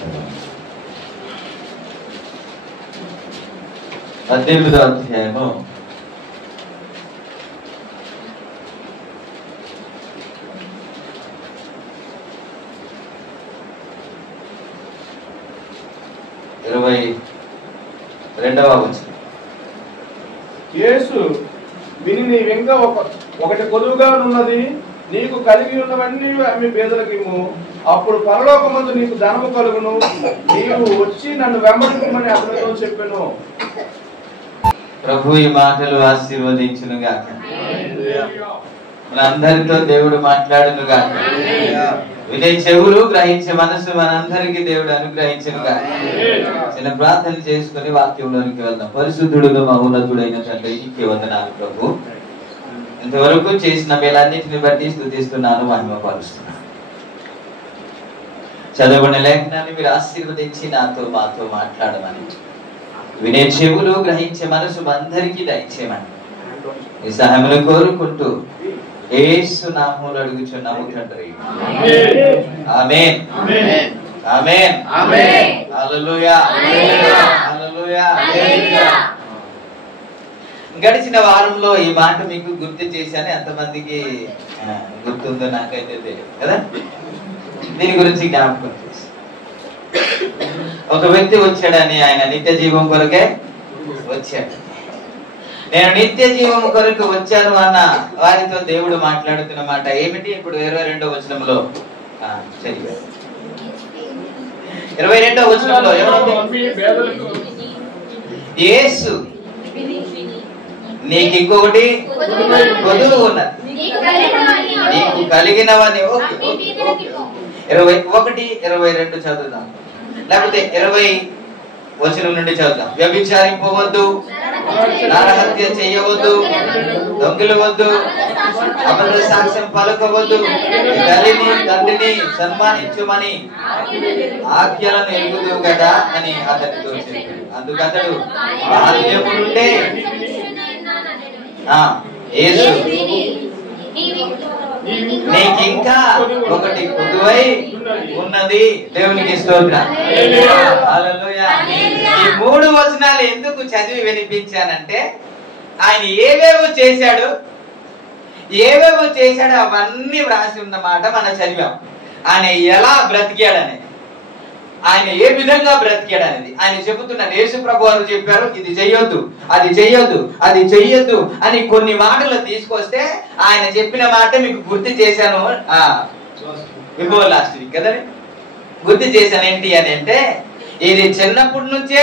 18వ అధ్యాయము 22వ వచనం. యేసు విని నీవింకా ఒకటి కొదువుగా ఉన్నది, నీకు కలిగి ఉన్నవన్నీ అమ్మి పేదలకు ఇమ్ము, అప్పుడు పరలోకమందు నీకు ధనము కలుగును, నీవు వచ్చి నన్ను వెంబడించమని అతనితో చెప్పాను. ప్రభు ఈ మాటలు ఆశీర్వదించును గాక. మనందరితో దేవుడు మాట్లాడును గాక. వినే చెవులు, గ్రహించే మనసు మనందరికీ దేవుడు అనుగ్రహించును గాక. చిన్న ప్రార్థన చేసుకుని వాక్యంలోనికి వెళ్దాం. పరిశుద్ధుడుగా మహోన్నతుడైన తండ్రి, నీకే వందనాలు ప్రభు. ఇంతవరకు చేసిన మేలన్నిటిని బట్టి స్తుతిస్తున్నాను, మహిమపరుస్తున్నాను. చదవని లేఖనాన్ని మీరు ఆశీర్వదించి నాతో మాతో మాట్లాడమని, వినే చెవులు, గ్రహించే మనసు అందరికీ దయచేయమని ఈ సహాయములు కోరుకుంటూ యేసు నామములో అడుగుచున్నాము తండ్రి. ఆమేన్. ఆమేన్. హల్లెలూయా. హల్లెలూయా. గడిచిన వారంలో ఈ మాట మీకు గుర్తు చేశాను. ఎంతమందికి గుర్తుందో నాకైతే తెలియదు కదా. దీని గురించి జ్ఞాపకం చేసి, ఒక వ్యక్తి వచ్చాడని, ఆయన నిత్య జీవం కొరకే వచ్చాడు. నేను నిత్య జీవం కొరకు వచ్చాను అన్న వారితో దేవుడు మాట్లాడుతున్న మాట ఏమిటి? ఇప్పుడు 22వ వచనంలో చదివారు. 22వ వచనంలో యేసు నీకు ఇంకొకటి కొదువు ఉన్నది, నీకు కలిగినవని. 21, 22 చదువుదాం, లేకపోతే 20 వచనం నుండి చదువుదాం. వ్యభిచారింపవద్దు, నరహత్య చేయవద్దు, దొంగిలవద్దు, అబద్ధ సాక్ష్యం పలకవద్దు, తండ్రిని సన్మానించుమని ఆజ్ఞలను ఎరుగుదు కదా అని అతనితో చెప్పాడు. అందుకతడు బాల్యము నుండే యేసు నీకింకా ఒకటి కొదువై ఉన్నది. దేవునికి స్తోత్రం. హల్లెలూయా. ఈ 3 వచనాలు ఎందుకు చదివి వినిపించానంటే, ఆయన ఏవేవో చేశాడు అవన్నీ వ్రాసి ఉన్నమాట మనం చదివాం. ఆయన ఎలా బ్రతికాడని, ఆయన ఏ విధంగా బ్రతికాడనేది ఆయన చెబుతున్నారు. యేసు ప్రభు వారు చెప్పారు, ఇది చెయ్యొద్దు, అది చెయ్యొద్దు అని కొన్ని మాటలు తీసుకొస్తే ఆయన చెప్పిన మాట మీకు గుర్తు చేశాను. లాస్ట్ వీక్ కదా గుర్తు చేశాను. ఏంటి అని అంటే, ఇది చిన్నప్పటి నుంచే,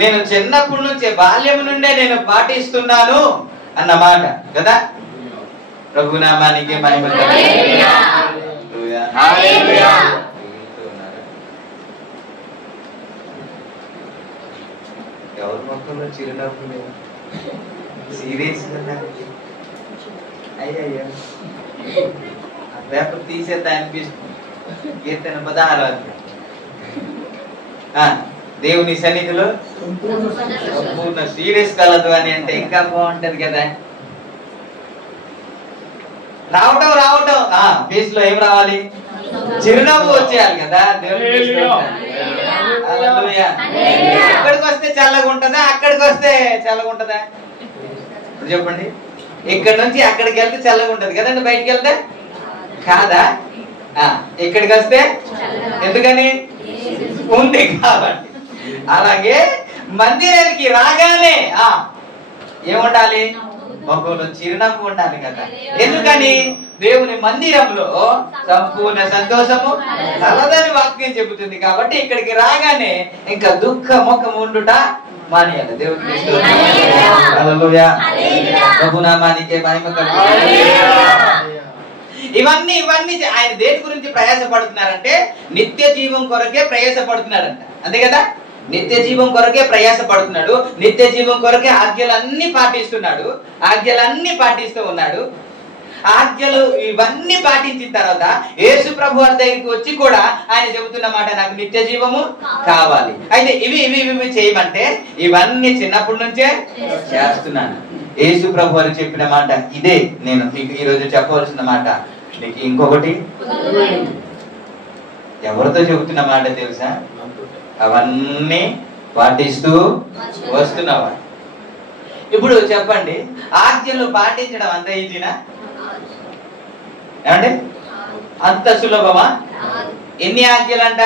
నేను చిన్నప్పటి నుంచే బాల్యం నుండే నేను పాటిస్తున్నాను అన్నమాట కదా. ప్రభునామానికి మహిమ. ఎవరి మొక్కల్లో చిరునవ్వు లేదు? సీరియస్ అయ్యయ్యో, పేపర్ తీసేద్దా అనిపిస్తుంది. కీర్తన 16 దేవుని సన్నిధిలో సంపూర్ణ సీరియస్ కలదు అని అంటే ఇంకా బాగుంటది కదా. రావటం ఫేస్ లో ఏం రావాలి? చిరునవ్వు వచ్చేయాలి కదా. ఇక్కడికి వస్తే చల్లగా ఉంటుందా, అక్కడికి వస్తే చల్లగా ఉంటుందా? ఇప్పుడు చెప్పండి. ఇక్కడ నుంచి అక్కడికి వెళ్తే చల్లగా ఉంటది కదండి, బయటికి వెళ్తే కాదా? ఇక్కడికి వస్తే ఎందుకని ఉంది కాబట్టి. అలాగే మందిరానికి రాగానే ఏముండాలి? మొక్కలో చిరునవ్వు ఉండాలి కదా. ఎందుకని? దేవుని మందిరంలో సంపూర్ణ సంతోషము కలదని వాక్యం చెబుతుంది కాబట్టి ఇక్కడికి రాగానే ఇంకా దుఃఖ ముఖం ఉండుట మానేయాలి. దేవుడికి హల్లెలూయా. ప్రభునామానికే మహిమ కలుగును. ఇవన్నీ ఆయన దేని గురించి ప్రయాసపడుతున్నారంటే, నిత్య జీవం కొరకే ప్రయాసపడుతున్నారంట. అంతే కదా. నిత్య జీవం కొరకే ప్రయాసపడుతున్నాడు. నిత్య జీవం కొరకే ఆజ్ఞలన్నీ పాటిస్తూ ఉన్నాడు. ఆజ్ఞలు ఇవన్నీ పాటించిన తర్వాత యేసు ప్రభు వారి దగ్గరికి వచ్చి కూడా ఆయన చెబుతున్న మాట, నాకు నిత్య జీవము కావాలి. అయితే ఇవి చేయమంటే ఇవన్నీ చిన్నప్పటి నుంచే చేస్తున్నాను. యేసు ప్రభు వారు చెప్పిన మాట ఇదే. నేను ఈ రోజు చెప్పవలసిన మాట, నీకు ఇంకొకటి ఎవరితో చెబుతున్న మాట తెలుసా? అవన్నీ పాటిస్తూ వస్తున్నావా? ఇప్పుడు చెప్పండి, ఆజ్ఞలు పాటించడం అంత ఈజీనా? ఏమండి, అంత సులభమా? ఎన్ని ఆజ్ఞలంట?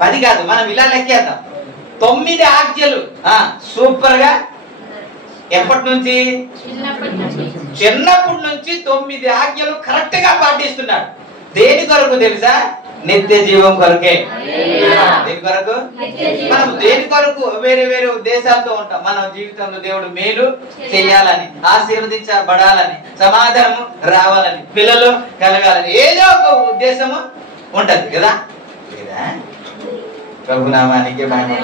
10 కాదు, మనం ఇలా లెక్కేద్దాం. 9 ఆజ్ఞలు. సూపర్ గా. ఎప్పటి నుంచి? చిన్నప్పటి నుంచి 9 ఆజ్ఞలు కరెక్ట్ గా పాటిస్తున్నాడు. దేని కొరకు తెలుసా? నిత్య జీవం కొరకే. దేని కొరకు? మనం దేని కొరకు వేరే వేరే ఉద్దేశాలతో ఉంటాం. మన జీవితంలో దేవుడు మేలు చేయాలని, ఆశీర్వదించబడాలని, సమాధానము రావాలని, పిల్లలు కలగాలని, ఏదో ఒక ఉద్దేశము ఉంటది కదా. లేదా? ప్రభునామానికి మహిమ.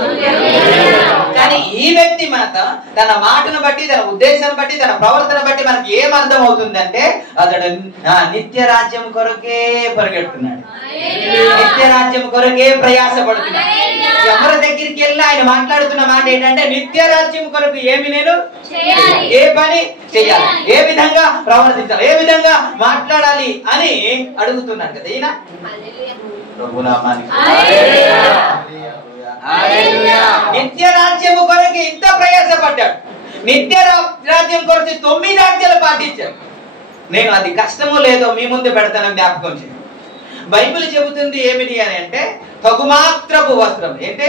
కానీ ఈ వ్యక్తి మాత్రం తన మాటను బట్టి, తన ఉద్దేశాన్ని బట్టి, తన ప్రవర్తన బట్టి మనకి ఏమర్థం అవుతుందంటే అతడు నిత్య రాజ్యం కొరకే పరిగెడుతున్నాడు, నిత్య రాజ్యం కొరకే ప్రయాసపడుతున్నాడు. ఎవరి దగ్గరికి వెళ్ళి ఆయన మాట్లాడుతున్న మాట ఏంటంటే నిత్య రాజ్యం కొరకు ఏమి నేను ఏ పని చేయాలి, ఏ విధంగా ప్రవర్తించాలి, ఏ విధంగా మాట్లాడాలి అని అడుగుతున్నాడు కదా ఈయన. నిత్య రాజ్యము కొరకు ఇంత ప్రయాసపడ్డాడు. నిత్య రాజ్యం కొరకు 9 ఆజ్ఞలు పాటించాడు. నేను అది కష్టమో లేదో మీ ముందు పెడతానని జ్ఞాపకం చేయండి. బైబిల్ చెబుతుంది ఏమిటి అని అంటే తగుమాత్రపు వస్త్రం. ఏంటి?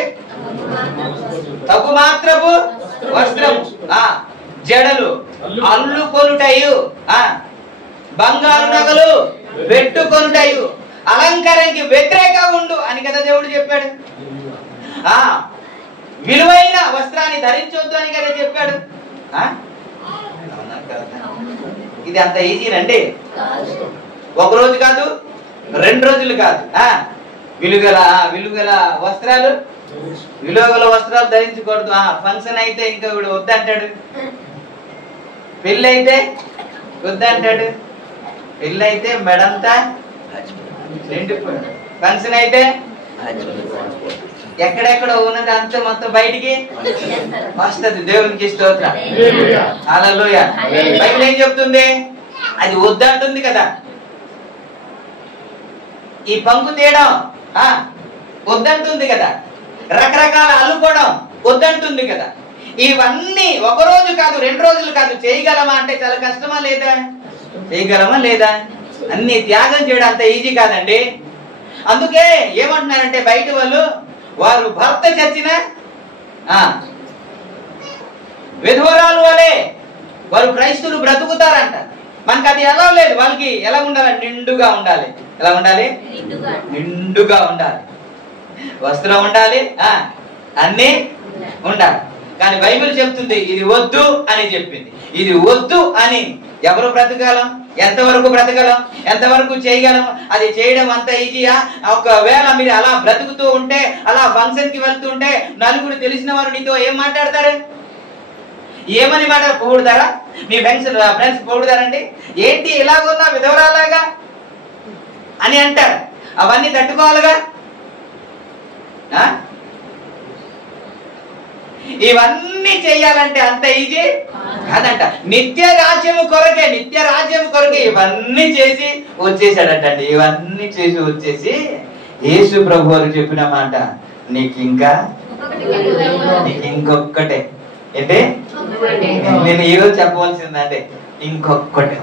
తగుమాత్రపు వస్త్రం, జడలు అల్లుకొనుటయు, బంగారు నగలు పెట్టుకొనుటయు, అలంకారానికి వ్యతిరేకంగా ఉండు అని కదా దేవుడు చెప్పాడు. విలువైన వస్త్రాన్ని ధరించొద్దు అని కదా చెప్పాడు. ఇది అంత ఈజీనండి. 1 రోజు కాదు, 2 రోజులు కాదు. విలుగల వస్త్రాలు, విలువగల వస్త్రాలు ధరించకూడదు. ఫంక్షన్ అయితే ఇంకా వీడు వద్దంటాడు, పెళ్ళి అయితే వద్దంటాడు. పెళ్ళి అయితే మెడంతా నిండిపోయాడు, ఫంక్షన్ అయితే ఎక్కడెక్కడో ఉన్నది అంత మొత్తం బయటికి వస్తుంది. దేవునికి స్తోత్రం, హల్లెలూయా. బైబిల్ ఏం చెప్తుంది? అది వద్దంటుంది కదా. ఈ పంకు తీయడం వద్దంటుంది కదా. రకరకాల అల్లుకోవడం వద్దంటుంది కదా. ఇవన్నీ 1 రోజు కాదు, 2 రోజులు కాదు. చేయగలమా అంటే చాలా కష్టమా లేదా? చేయగలమా లేదా? అన్ని త్యాగం చేయడం అంత ఈజీ కాదండి. అందుకే ఏమంటున్నారంటే బయట వారు భర్త చచ్చిన విధవరాలు వలె వారు క్రైస్తవులు బ్రతుకుతారంట. మనకు అది ఎలా లేదు. వాళ్ళకి ఎలా ఉండాలి? నిండుగా ఉండాలి. ఎలా ఉండాలి? నిండుగా ఉండాలి. వస్త్రం ఉండాలి, అన్నీ ఉండాలి. కానీ బైబిల్ చెప్తుంది ఇది వద్దు అని చెప్పింది. ఇది వద్దు అని ఎవరు బ్రతకాలం? ఎంతవరకు బ్రతకలం? ఎంతవరకు చేయగలం? అది చేయడం అంత ఈజీయా? ఒకవేళ మీరు అలా బ్రతుకుతూ ఉంటే, అలా ఫంక్షన్ కి వెళ్తుంటే నలుగురు తెలిసిన వారు నీతో ఏం మాట్లాడతారు? ఏమని పొగుడుతారా? మీ ఫ్రెండ్స్ పొగుడుతారండి. ఏంటి ఇలాగున్నా విధవరాలాగా అని అంటారు. అవన్నీ తట్టుకోవాలిగా. ఇవన్నీ చెయ్యాలంటే అంత ఈజీ కాదంట. నిత్య రాజ్యము కొరకే ఇవన్నీ చేసి వచ్చేసాడటండి. ఇవన్నీ చేసి వచ్చేసి యేసు ప్రభు వారు చెప్పిన మాట, నీకు ఇంకొక్కటే. ఏంటి? నేను ఈరోజు చెప్పవలసిందంటే ఇంకొక్కటే.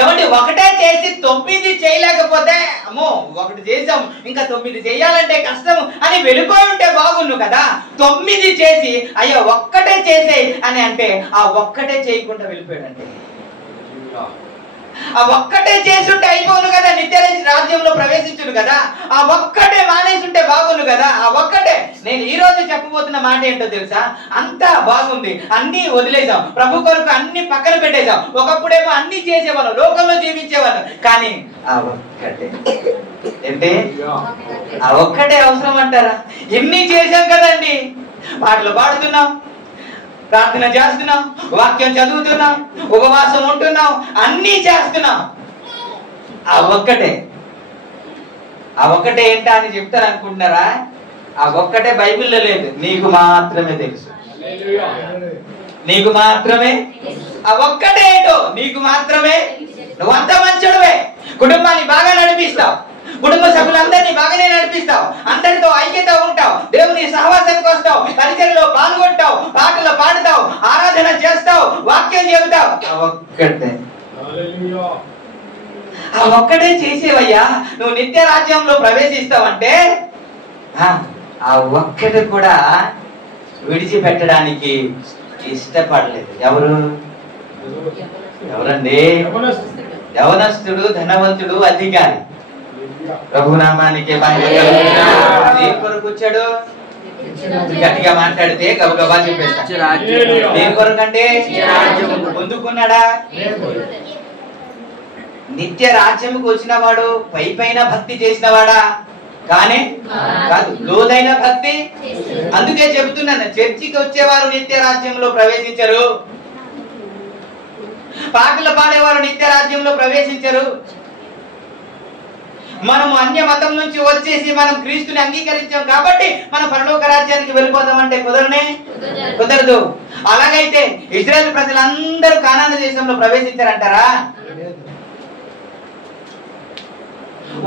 ఏమంటే ఒకటే చేసి 9 చేయలేకపోతే అమ్మో 1 చేసాం ఇంకా 9 చేయాలంటే కష్టం అని వెళ్ళిపోయి ఉంటే బాగుండు కదా. 9 చేసి అయ్యా ఒక్కటే చేసే అని అంటే ఆ ఒక్కటే చేయకుండా వెళ్ళిపోయాడంటే, ఆ ఒక్కటే చేసుంటే అయిపోను కదా, నిత్య రాజ్యంలో ప్రవేశించును కదా. ఆ ఒక్కటే మానేసుంటే బాగుండు కదా. ఆ ఒక్కటే. నేను ఈ రోజు చెప్పబోతున్న మాట ఏంటో తెలుసా? అంతా బాగుంది, అన్ని వదిలేసాం, ప్రభు కొరకు అన్ని పక్కన పెట్టేశాం. ఒకప్పుడేమో అన్ని చేసేవాళ్ళం, లోకంలో జీవించేవాళ్ళం. కానీ ఆ ఒక్కటే ఏంటి? ఆ ఒక్కటే అవసరం అంటారా? ఎన్ని చేశాం కదండి. పాటలు పాడుతున్నాం, ప్రార్థన చేస్తున్నాం, వాక్యం చదువుతున్నాం, ఉపవాసం ఉంటున్నాం, అన్నీ చేస్తున్నాం. ఆ ఒక్కటే ఏంటా అని చెప్తారు అనుకుంటున్నారా? ఆ ఒక్కటే బైబిల్లో లేదు. నీకు మాత్రమే తెలుసు. నీకు మాత్రమే ఆ ఒక్కటే ఏంటో నీకు మాత్రమే. నువ్వు అంత మంచోడువే, కుటుంబాన్ని బాగా నడిపిస్తావు, కుటుంబ సభ్యులందరినీ బాగానే నడిపిస్తావు, అందరితో ఐక్యత ఉంటావు, దేవుని సహవాసానికి వస్తావు, పరిచర్యలో పాల్గొంటావు, పాటలు పాడుతావు, ఆరాధన చేస్తావు, వాక్యం చెబుతావు. ఆ ఒక్కడే చేసేవయ్యా నువ్వు నిత్య రాజ్యంలో ప్రవేశిస్తావంటే ఆ ఒక్కటి కూడా విడిచిపెట్టడానికి ఇష్టపడలేదు. ఎవరండి? యవనస్తుడు, ధనవంతుడు, అధికారి. ప్రభునామానికి దేని కొరకు వచ్చాడు? గట్టిగా మాట్లాడితే గబగబా చెప్పేస్తాడు. దేని కొరకు అంటే పొందుకున్నాడా? నిత్య రాజ్యముకు వచ్చిన వాడు పైన భక్తి చేసిన వాడా? కానే కాదు, లోదైన భక్తి. అందుకే చెబుతున్నాను, చర్చికి వచ్చేవారు నిత్య రాజ్యంలో ప్రవేశించరు, పాటలు పాడేవారు నిత్య రాజ్యంలో ప్రవేశించరు. మనము అన్య మతం నుంచి వచ్చేసి మనం క్రీస్తుని అంగీకరించాం కాబట్టి మనం పరలోక రాజ్యానికి వెళ్ళిపోతామంటే కుదరదు. అలాగైతే ఇశ్రాయేలు ప్రజలందరూ కానాను దేశంలో ప్రవేశించారంటారా?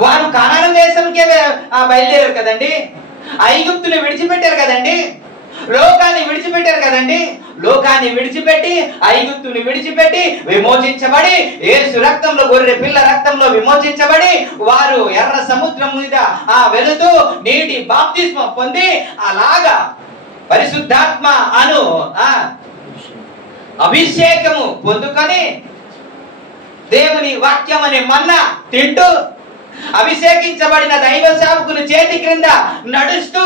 వారు కానాను దేశంకే బయలుదేరారు కదండి, ఐగుప్తుని విడిచిపెట్టారు కదండి, లోకాన్ని విడిచిపెట్టారు కదండి. లోకాన్ని విడిచిపెట్టి, ఐగుప్తుని విడిచిపెట్టి, విమోచించబడి, యేసు రక్తంలో, గొర్రె పిల్ల రక్తంలో విమోచించబడి వారు ఎర్ర సముద్రం మీద వెళుతూ నీటి బాప్తిస్మం పొంది, అలాగా పరిశుద్ధాత్మ అను అభిషేకము పొందుకొని దేవుని వాక్యం అనే మన్నా తింటూ, అభిషేకించబడిన దైవ సేవకుని చేతి క్రింద నడుస్తూ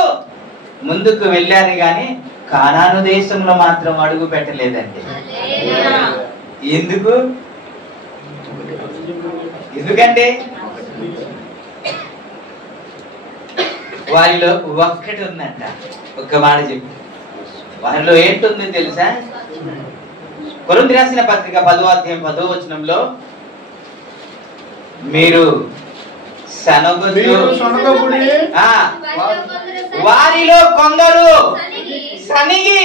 ముందుకు వెళ్ళారు గాని కానాను దేశంలో మాత్రం అడుగు పెట్టలేదండి. ఎందుకంటే వారిలో ఒక్కటి ఉందంట. ఒక్క మాట చెప్పి వారిలో ఏంటుంది తెలుసా? కొరింథీ రాసిన పత్రిక 10వ అధ్యాయం 10వ వచనంలో మీరు వారిలో కొందరు సనిగి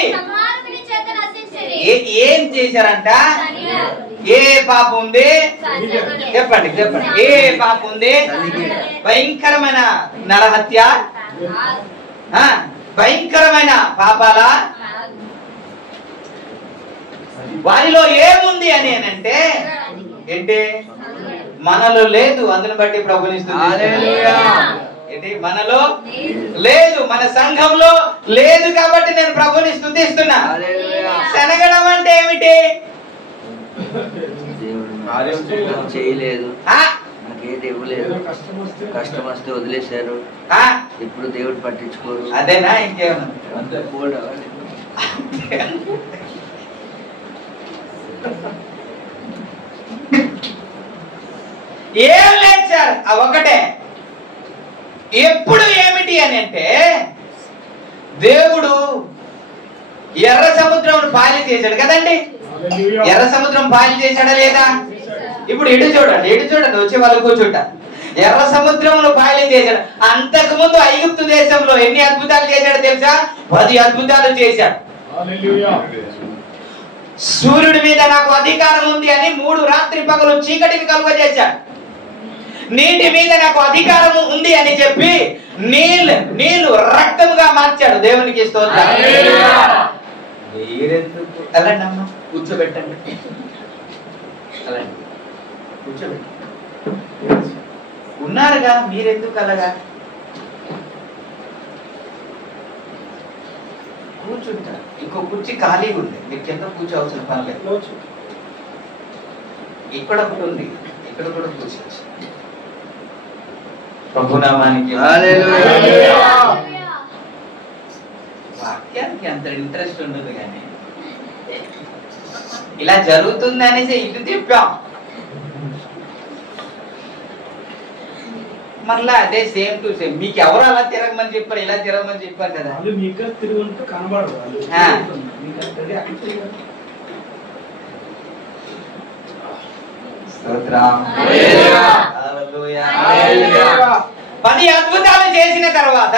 ఏం చేశారంట? ఏ పాపం ఉంది చెప్పండి, ఏ పాపం ఉంది? భయంకరమైన నరహత్య, భయంకరమైన పాపాల. వారిలో ఏముంది అని అంటే ఏంటి? మనలో లేదు, అందుని బట్టి ప్రభుని ఏంటి? మనలో లేదు, మన సంఘంలో లేదు కాబట్టి నేను ప్రభుని స్తుతిస్తున్నా. శనగడం అంటే ఏమిటి? చేయలేదు, నాకేది ఇవ్వలేదు, కష్టం వస్తే వదిలేశారు, ఇప్పుడు దేవుడు పట్టించుకోరు. అదేనా? ఇంకేమన్నా? ఏం లేదు సార్, ఆ ఒకటే. ఎప్పుడు ఏమిటి అని అంటే దేవుడు ఎర్ర సముద్రం పాలి చేశాడు కదండి. ఎర్ర సముద్రం పాలి చేశాడా లేదా? ఇప్పుడు ఇటు చూడండి వచ్చే వాళ్ళు కూర్చుంటా. ఎర్ర సముద్రంలో పాలి చేశాడు. అంతకు ముందు ఐగుప్తు దేశంలో ఎన్ని అద్భుతాలు చేశాడు తెలుసా? 10 అద్భుతాలు చేశాడు. సూర్యుడి మీద నాకు అధికారం ఉంది అని 3 రాత్రి పగలు చీకటిని కలుగజేశాడు. నీటి మీద నాకు అధికారము ఉంది అని చెప్పి నీళ్లు రక్తముగా మార్చాడు. దేవునికి స్తోత్రం. మీరెందుకు అలాంటి అమ్మ కూర్చోబెట్టండి, అలాంటి కూర్చోబెట్టండి. ఉన్నారుగా, మీరెందుకు అలాగా కూర్చుంటారు? ఇంకో కుర్చీ ఖాళీగా ఉంది, మీరు కింద కూర్చోవలసిన పని లేదు. ఇక్కడ ఒకటి ఉంది, ఇక్కడ కూడా కూర్చోవచ్చు. ప్రభునామానికి వాక్యానికి అంత ఇంట్రెస్ట్ ఉండదు కానీ ఇలా జరుగుతుంది అనేసి ఇటు తిప్పాం. మరలా అదే సేమ్ టు సేమ్. మీకు ఎవరు అలా తిరగమని చెప్పారు, ఇలా తిరగమని చెప్పారు కదా. స్తోత్రం. 10 అద్భుతాలు చేసిన తర్వాత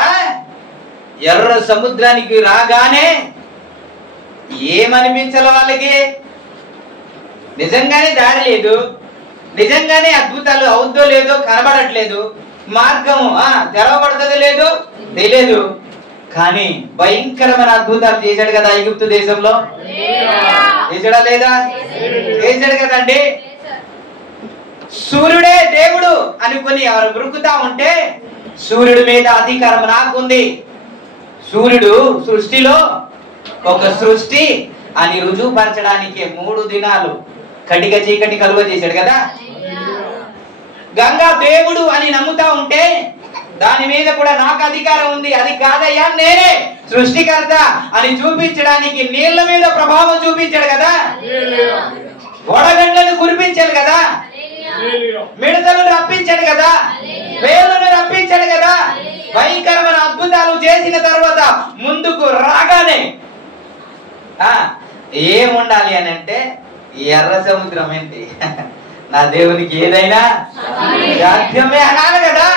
ఎర్ర సముద్రానికి రాగానే ఏమనిపించాలి వాళ్ళకి? నిజంగానే దారి లేదు, నిజంగానే అద్భుతాలు అవుద్దో లేదో కనబడట్లేదు, మార్గం తెరవబడుతుందో లేదో తెలియదు, కానీ భయంకరమైన అద్భుతాలు చేశాడు కదా ఐగుప్తు దేశంలో. చేశాడా లేదా? చేశాడు కదండి. సూర్యుడే దేవుడు అనుకుని ఎవరు బ్రుకుతా ఉంటే సూర్యుడి మీద అధికారం నాకుంది, సూర్యుడు సృష్టిలో ఒక సృష్టి అని రుజువుపరచడానికి 3 దినాలు కటిక చీకటి కలువ చేశాడు కదా. గంగా దేవుడు అని నమ్ముతా ఉంటే దాని మీద కూడా నాకు అధికారం ఉంది, అది కాదయ్యా నేనే సృష్టికర్త అని చూపించడానికి నీళ్ల మీద ప్రభావం చూపించాడు కదా, వడగండ్లను కురిపించాడు కదా, మిడతలను రప్పించాడు కదా, వేలును రప్పించాడు కదా. భయంకరమైన అద్భుతాలు చేసిన తర్వాత ముందుకు రాగానే ఏముండాలి అని అంటే ఎర్ర సముద్రం ఏంటి, నా దేవునికి ఏదైనా సాధ్యమే అనాలి కదా.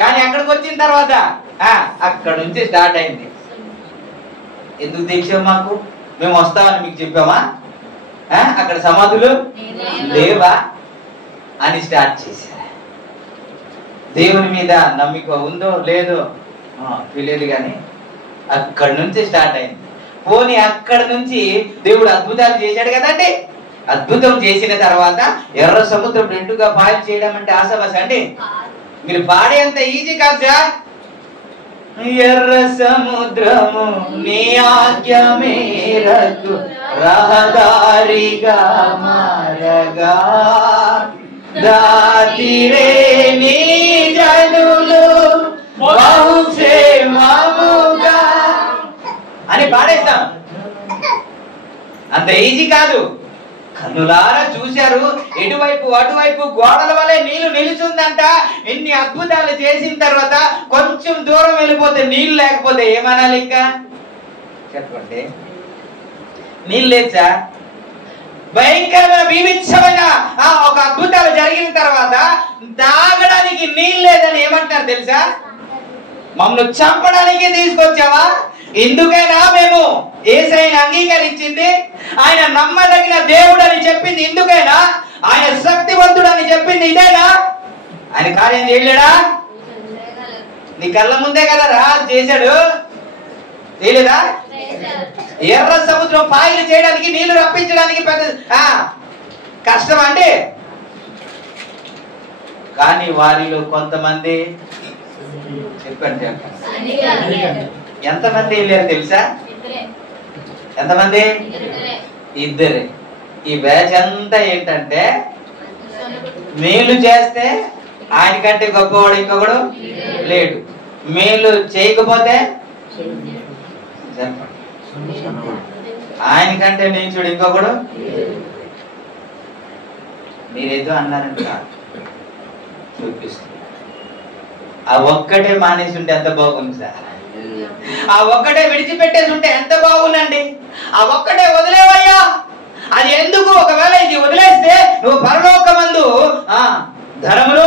కానీ అక్కడికి వచ్చిన తర్వాత అక్కడ నుంచి స్టార్ట్ అయింది. ఎందుకు దీక్ష మాకు, మేము వస్తామని మీకు చెప్పామా? అక్కడ సమాధులు లేవా అని స్టార్ట్ చేశారు. దేవుని మీద నమ్మిక ఉందో లేదో తెలియదు, కానీ అక్కడి నుంచి స్టార్ట్ అయింది. పోనీ అక్కడ నుంచి దేవుడు అద్భుతాలు చేశాడు కదండి. అద్భుతం చేసిన తర్వాత ఎర్ర సముద్రం 2గా పాయలు చేయడం అంటే ఆసవాస అండి. మీరు పాడేంత ఈజీ కాదు సార్. ఎర్ర సముద్రము నీ ఆజ్ఞ మేరకు రహదారిగా మారగా దాటిరే నీ జనులు బహుక్షేమముగా అని పాడేస్తాం. అంత ఈజీ కాదు. కన్నులారా చూశారు, ఎటువైపు అటువైపు గోడల వలె నీళ్లు నిలుచుందంట. ఎన్ని అద్భుతాలు చేసిన తర్వాత కొంచెం దూరం వెళ్ళిపోతే నీళ్లు లేకపోతే ఏమనాలి? ఇంకా చెప్పండి, నీళ్ళు లేచా? భయంకరమైన బీభత్సమైన ఒక అద్భుతాలు జరిగిన తర్వాత తాగడానికి నీళ్ళు లేదని ఏమంటారు తెలుసా? మమ్మల్ని చంపడానికి తీసుకొచ్చావా? ఎందుకైనా మేము యేసయ్యను అంగీకరించింది, ఆయన నమ్మదగిన దేవుడు అని చెప్పింది ఎందుకైనా, ఆయన శక్తివంతుడు అని చెప్పింది ఇదేనా? ఆయన కార్యం చేయలేడా? నీ కళ్ళ ముందే కదా రా చేశాడు, చేయలేదా? ఎర్ర సముద్రం పాయలు చేయడానికి, నీళ్లు రప్పించడానికి పెద్ద కష్టం అండి. కానీ వారిలో కొంతమంది చెప్పండి ఎంతమంది వెళ్ళారు తెలుసా? ఎంతమంది? ఇద్దరే. ఈ బ్యాచ్ అంతా ఏంటంటే మేలు చేస్తే ఆయనకంటే గొప్పవాడు ఇంకొకడు లేడు, మేలు చేయకపోతే ఆయనకంటే నీచుడు ఇంకొకడు. మీరేదో అన్నారంట చూపిస్తుంది. ఆ ఒక్కటే మానేసి ఉంటే ఎంత బాగుంది సార్. ఆ ఒక్కటే విడిచిపెట్టేసి ఉంటే ఎంత బాగుందండి. ఆ ఒక్కటే వదిలేవయ్యా. అది ఎందుకు? ఒకవేళ ఇది వదిలేస్తే నువ్వు పరలోకమందు ధనమును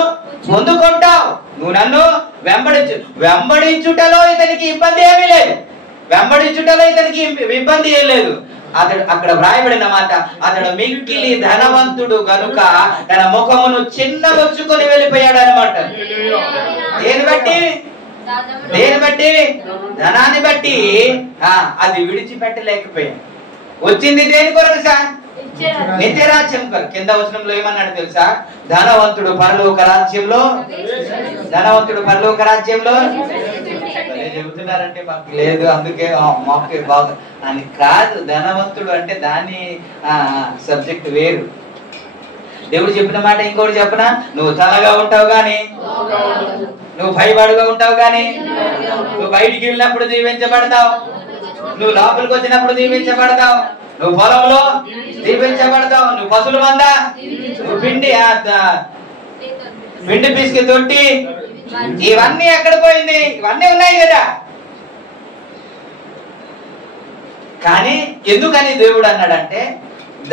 పొందుకుంటావు. నువ్వు నన్ను వెంబడించుటలో ఇతనికి ఇబ్బంది ఏమీ లేదు. వెంబడించుటలో ఇతనికి ఇబ్బంది ఏం లేదు. అతడు అక్కడ వ్రాయబడిన మాట, అతడు మిక్కిలి ధనవంతుడు గనుక తన ముఖమును చిన్నబుచ్చుకొని వెళ్ళిపోయాడు అనమాట. దేని బట్టి? దేని బట్టి? ధనాన్ని బట్టి. అది విడిచిపెట్టలేకపోయాడు. వచ్చింది దేని కొరకు సార్? నిత్యరాజ్యం కొరకు. కింద వచనంలో ఏమన్నాడు తెలుసా? ధనవంతుడు పరలోక రాజ్యంలో, ధనవంతుడు పరలోక రాజ్యంలో చెబుతున్నారంటే మాకు లేదు, అందుకే మాకు బాగా అని కాదు. ధనవంతుడు అంటే దాని సబ్జెక్ట్ వేరు. దేవుడు చెప్పిన మాట ఇంకోటి చెప్పనా? నువ్వు తలగా ఉంటావు గాని, నువ్వు భయపడుగా ఉంటావు గాని, నువ్వు బయటికి వెళ్ళినప్పుడు దీవించబడతావు, నువ్వు లోపలికి వచ్చినప్పుడు దీవించబడతావు, నువ్వు పొలంలో దీవించబడతావు, నువ్వు పశువుల మంద, నువ్వు పిండి పిసికి తొట్టి, ఇవన్నీ ఎక్కడ పోయింది? ఇవన్నీ ఉన్నాయి కదా. కానీ ఎందుకని దేవుడు అన్నాడంటే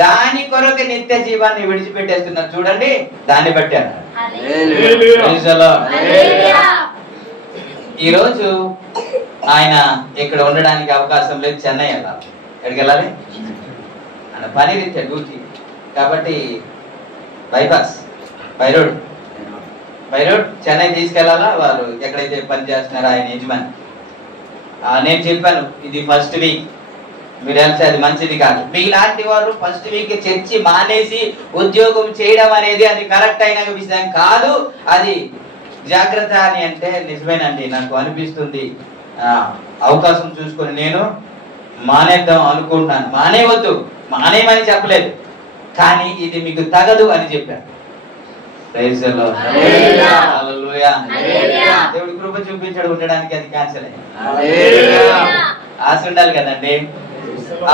దాని కొరకు నిత్య జీవాన్ని విడిచిపెట్టేస్తున్నారు చూడండి, దాన్ని బట్టి అన్నాడు. ఈరోజు ఆయన ఇక్కడ ఉండడానికి అవకాశం లేదు, చెన్నై వెళ్ళాలి. ఎక్కడికి వెళ్ళాలి? ఆయన పని రీత్యా డ్యూటీ కాబట్టి బైపాస్ బై రోడ్ చెన్నై తీసుకెళ్లాలా. వారు ఎక్కడైతే పని చేస్తున్నారో ఆయన యజమాని. నేను చెప్పాను ఇది ఫస్ట్ వీక్, మీరు వెళ్తే అది మంచిది కాదు. మీలాంటి వారు ఫస్ట్ వీక్ చర్చి మానేసి ఉద్యోగం చేయడం అనేది అది కరెక్ట్ అయిన విషయం కాదు. అది జాగ్రత్త అని అంటే నిజమేనండి. నాకు అనిపిస్తుంది అవకాశం చూసుకొని నేను మానేద్దాం అనుకుంటున్నాను. మానేవద్దు, మానేయమని చెప్పలేదు, కానీ ఇది మీకు తగదు అని చెప్పాను. దేవుడి కృప చూపించాడు ఉండడానికి, అది క్యాన్సల్ అయ్యింది. ఆశ ఉండాలి కదండి,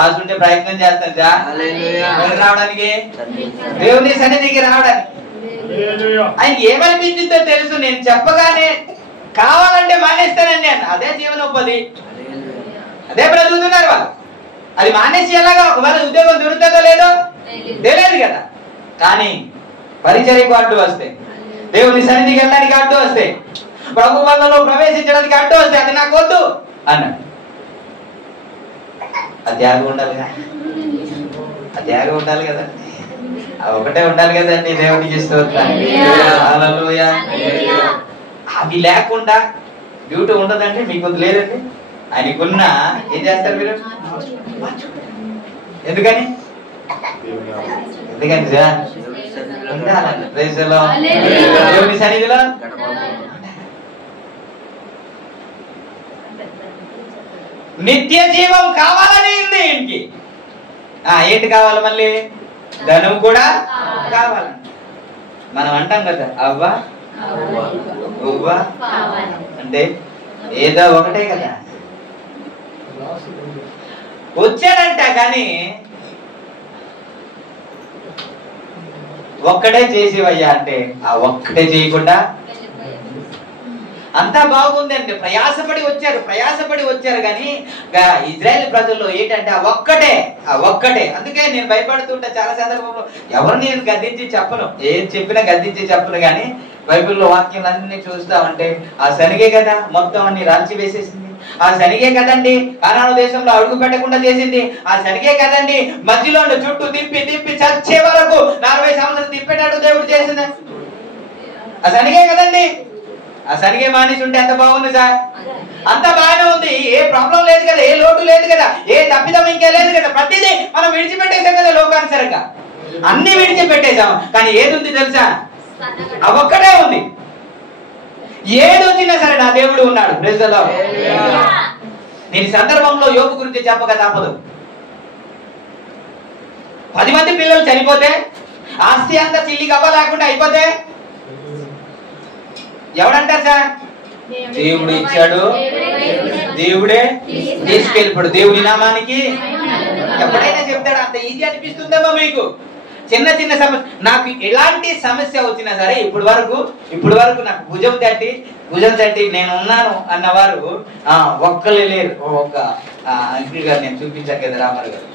ఆశ ఉంటే ప్రయత్నం చేస్తాను రావడానికి, దేవుని సన్నిధికి రావడానికి. ఆయన ఏమనిపించిందో తెలుసు. నేను చెప్పగానే కావాలంటే మానేస్తానండి అని. అదే జీవనోపాధి, అదే బ్రతుకుతున్నారు వాళ్ళు. అది మానేసి ఎలాగా ఒకవేళ ఉద్యోగం దొరుకుతుందో లేదో తెలియదు కదా. కానీ పరిచర్యకు అడ్డు వస్తే, దేవుని సన్నిధికి వెళ్ళడానికి అడ్డు వస్తే, ప్రభు వల్లలో ప్రవేశించడానికి అడ్డు వస్తే అది నాకు వద్దు అన్నాడు. ఆ త్యాగం ఉండాలి కదా, ఆ త్యాగం ఉండాలి కదా, ఒకటే ఉండాలి కదండి. దేవునికి స్తోత్రం. హల్లెలూయా. అవి లేకుండా డ్యూటీ ఉండదండి. మీకు లేదండి, ఆయనకున్న ఏం చేస్తారు మీరు? ఎందుకని ఉండాలండి. Praise the lord. దేవుని సన్నిధిలో నిత్య జీవం కావాలని ఉంది ఇంటికి. ఏంటి కావాలి మళ్ళీ? ధనం కూడా కావాలండి. మనం అంటాం కదా అవ్వ ఉవ్వ అంటే ఏదో ఒకటే కదా. వచ్చాడంట కానీ ఒక్కడే చేసేవయ్యా అంటే ఆ ఒక్కటే చేయకుండా అంతా బాగుందండి. ప్రయాసపడి వచ్చారు కానీ ఇజ్రాయెల్ ప్రజల్లో ఏంటంటే ఆ ఒక్కటే. అందుకే నేను భయపడుతుంటా చాలా సందర్భంలో. ఎవరు నేను గద్దించి చెప్పను, ఏం చెప్పినా గద్దించి చెప్పను, కానీ బైబిల్లో వాక్యాలన్నీ చూస్తా ఉంటే ఆ శనిగే కదా మొత్తం అన్ని రాల్చి వేసేసింది. ఆ శనిగే కదండి కానాను దేశంలో అడుగు పెట్టకుండా చేసింది. ఆ శనిగే కదండి మధ్యలో చుట్టూ తిప్పి చచ్చే వరకు 40 సంవత్సరాలు తిప్పేటాడు దేవుడు చేసింది. ఆ శనిగే కదండి. ఆ సరిగే మానేసి ఉంటే ఎంత బాగుంది సార్. అంత బాగానే ఉంది, ఏ ప్రాబ్లం లేదు కదా, ఏ లోటు లేదు కదా, ఏ తప్పిదం ఇంకే లేదు కదా. ప్రతిదీ మనం విడిచిపెట్టేసాం కదా లోకానుసరంగా, అన్ని విడిచిపెట్టేసాం. కానీ ఏది ఉంది తెలుసా? ఆ ఒక్కటే ఉంది. ఏది వచ్చినా సరే నా దేవుడు ఉన్నాడు. Praise the lord. నేను సందర్భంలో యోబు గురించి చెప్పక తప్పదు. 10 మంది పిల్లలు చనిపోతే, ఆస్తి అంతా చిల్లి గబ్బ లేకుండా అయిపోతే ఎవడంటారు సార్? దేవుడు ఇచ్చాడు, దేవుడే తీసుకెళ్ళిపోడు. దేవుడి నామానికి ఎప్పుడైనా చెప్తాడు. అంత ఈజీ అనిపిస్తుందేమో మీకు. చిన్న సమస్య, నాకు ఎలాంటి సమస్య వచ్చినా సరే ఇప్పటి వరకు నాకు భుజం తట్టి నేను ఉన్నాను అన్నవారు ఒక్కలే లేరు. ఒక అంకుల్ గారు నేను చూపించాను కదా, రామారావు గారు.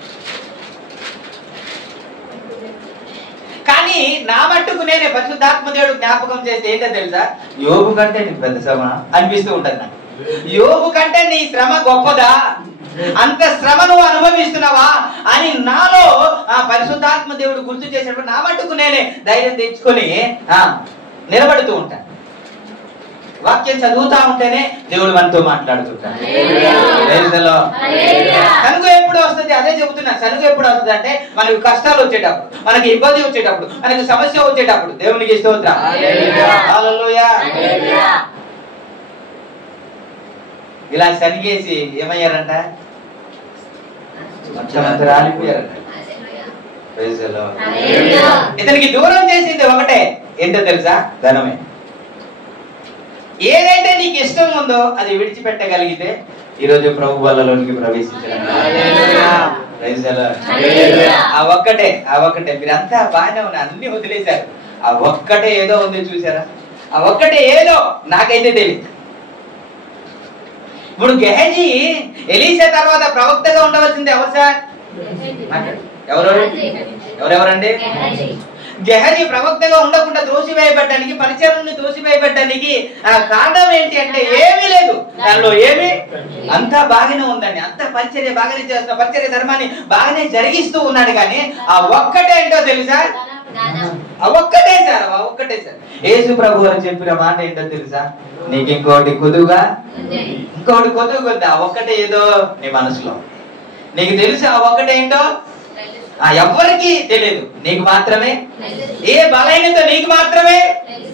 కానీ నా మట్టుకు నేనే పరిశుద్ధాత్మ దేవుడు జ్ఞాపకం చేస్తే ఏంటో తెలుసా? యోబు కంటే నీకు పెద్ద శ్రమ అనిపిస్తూ ఉంటుంది నాకు. యోబు కంటే నీ శ్రమ గొప్పదా? అంత శ్రమ నువ్వు అనుభవిస్తున్నావా అని నాలో పరిశుద్ధాత్మ దేవుడు గుర్తు చేసినప్పుడు నా మట్టుకు నేనే ధైర్యం తెచ్చుకొని నిలబడుతూ ఉంటాను. వాక్యం చదువుతా ఉంటేనే దేవుడు మనతో మాట్లాడుతుంటాడు. సనుగు ఎప్పుడు వస్తుంది? అదే చెబుతున్నా. సనుగు ఎప్పుడు వస్తుంది అంటే మనకు కష్టాలు వచ్చేటప్పుడు, మనకి ఇబ్బంది వచ్చేటప్పుడు, మనకి సమస్య వచ్చేటప్పుడు. దేవునికి స్తోత్రం. హల్లెలూయా. ఇలా సనిగేసి ఏమయ్యారంట? రాలిపోయారంట. ఇతనికి దూరం చేసింది ఒకటే, ఏంటో తెలుసా? ధనమే. ఏదైతే నీకు ఇష్టం ఉందో అది విడిచిపెట్టగలిగితే ఈరోజు ప్రభు వల్లలోనికి ప్రవేశించడం. ఆ ఒక్కటే మీరంతా బాగానే ఉన్నారు, అన్ని వదిలేశారు. ఆ ఒక్కటే ఏదో ఉంది చూసారా? ఆ ఒక్కటే ఏదో నాకైతే తెలియదు. ఇప్పుడు గెహజీ ఎలీషా తర్వాత ప్రవక్తగా ఉండవలసింది ఎవరు సార్? ఎవరెవరండి? గెహజీ ప్రవక్తగా ఉండకుండా దోషివేయబడ్డానికి, పరిచర్యను దోషివేయబడ్డానికి కారణం ఏంటి అంటే ఏమీ లేదు దానిలో. ఏమి అంతా బాగానే ఉందండి, అంత పరిచర్య బాగానే చేస్తున్న, పరిచర్య ధర్మాన్ని బాగానే జరిగిస్తూ ఉన్నాడు. కానీ ఆ ఒక్కటే ఏంటో తెలుసా? ఆ ఒక్కటే సార్, ఆ ఒక్కటే సార్. యేసు ప్రభు గారు చెప్పిన మాట ఏంటో తెలుసా? నీకు ఇంకోటి కొదువుగా ఉంది. ఆ ఒక్కటే ఏదో నీ మనసులో నీకు తెలుసు. ఆ ఒక్కటేంటో ఎవ్వరికి తెలియదు, నీకు మాత్రమే. ఏ బలహీనత నీకు మాత్రమే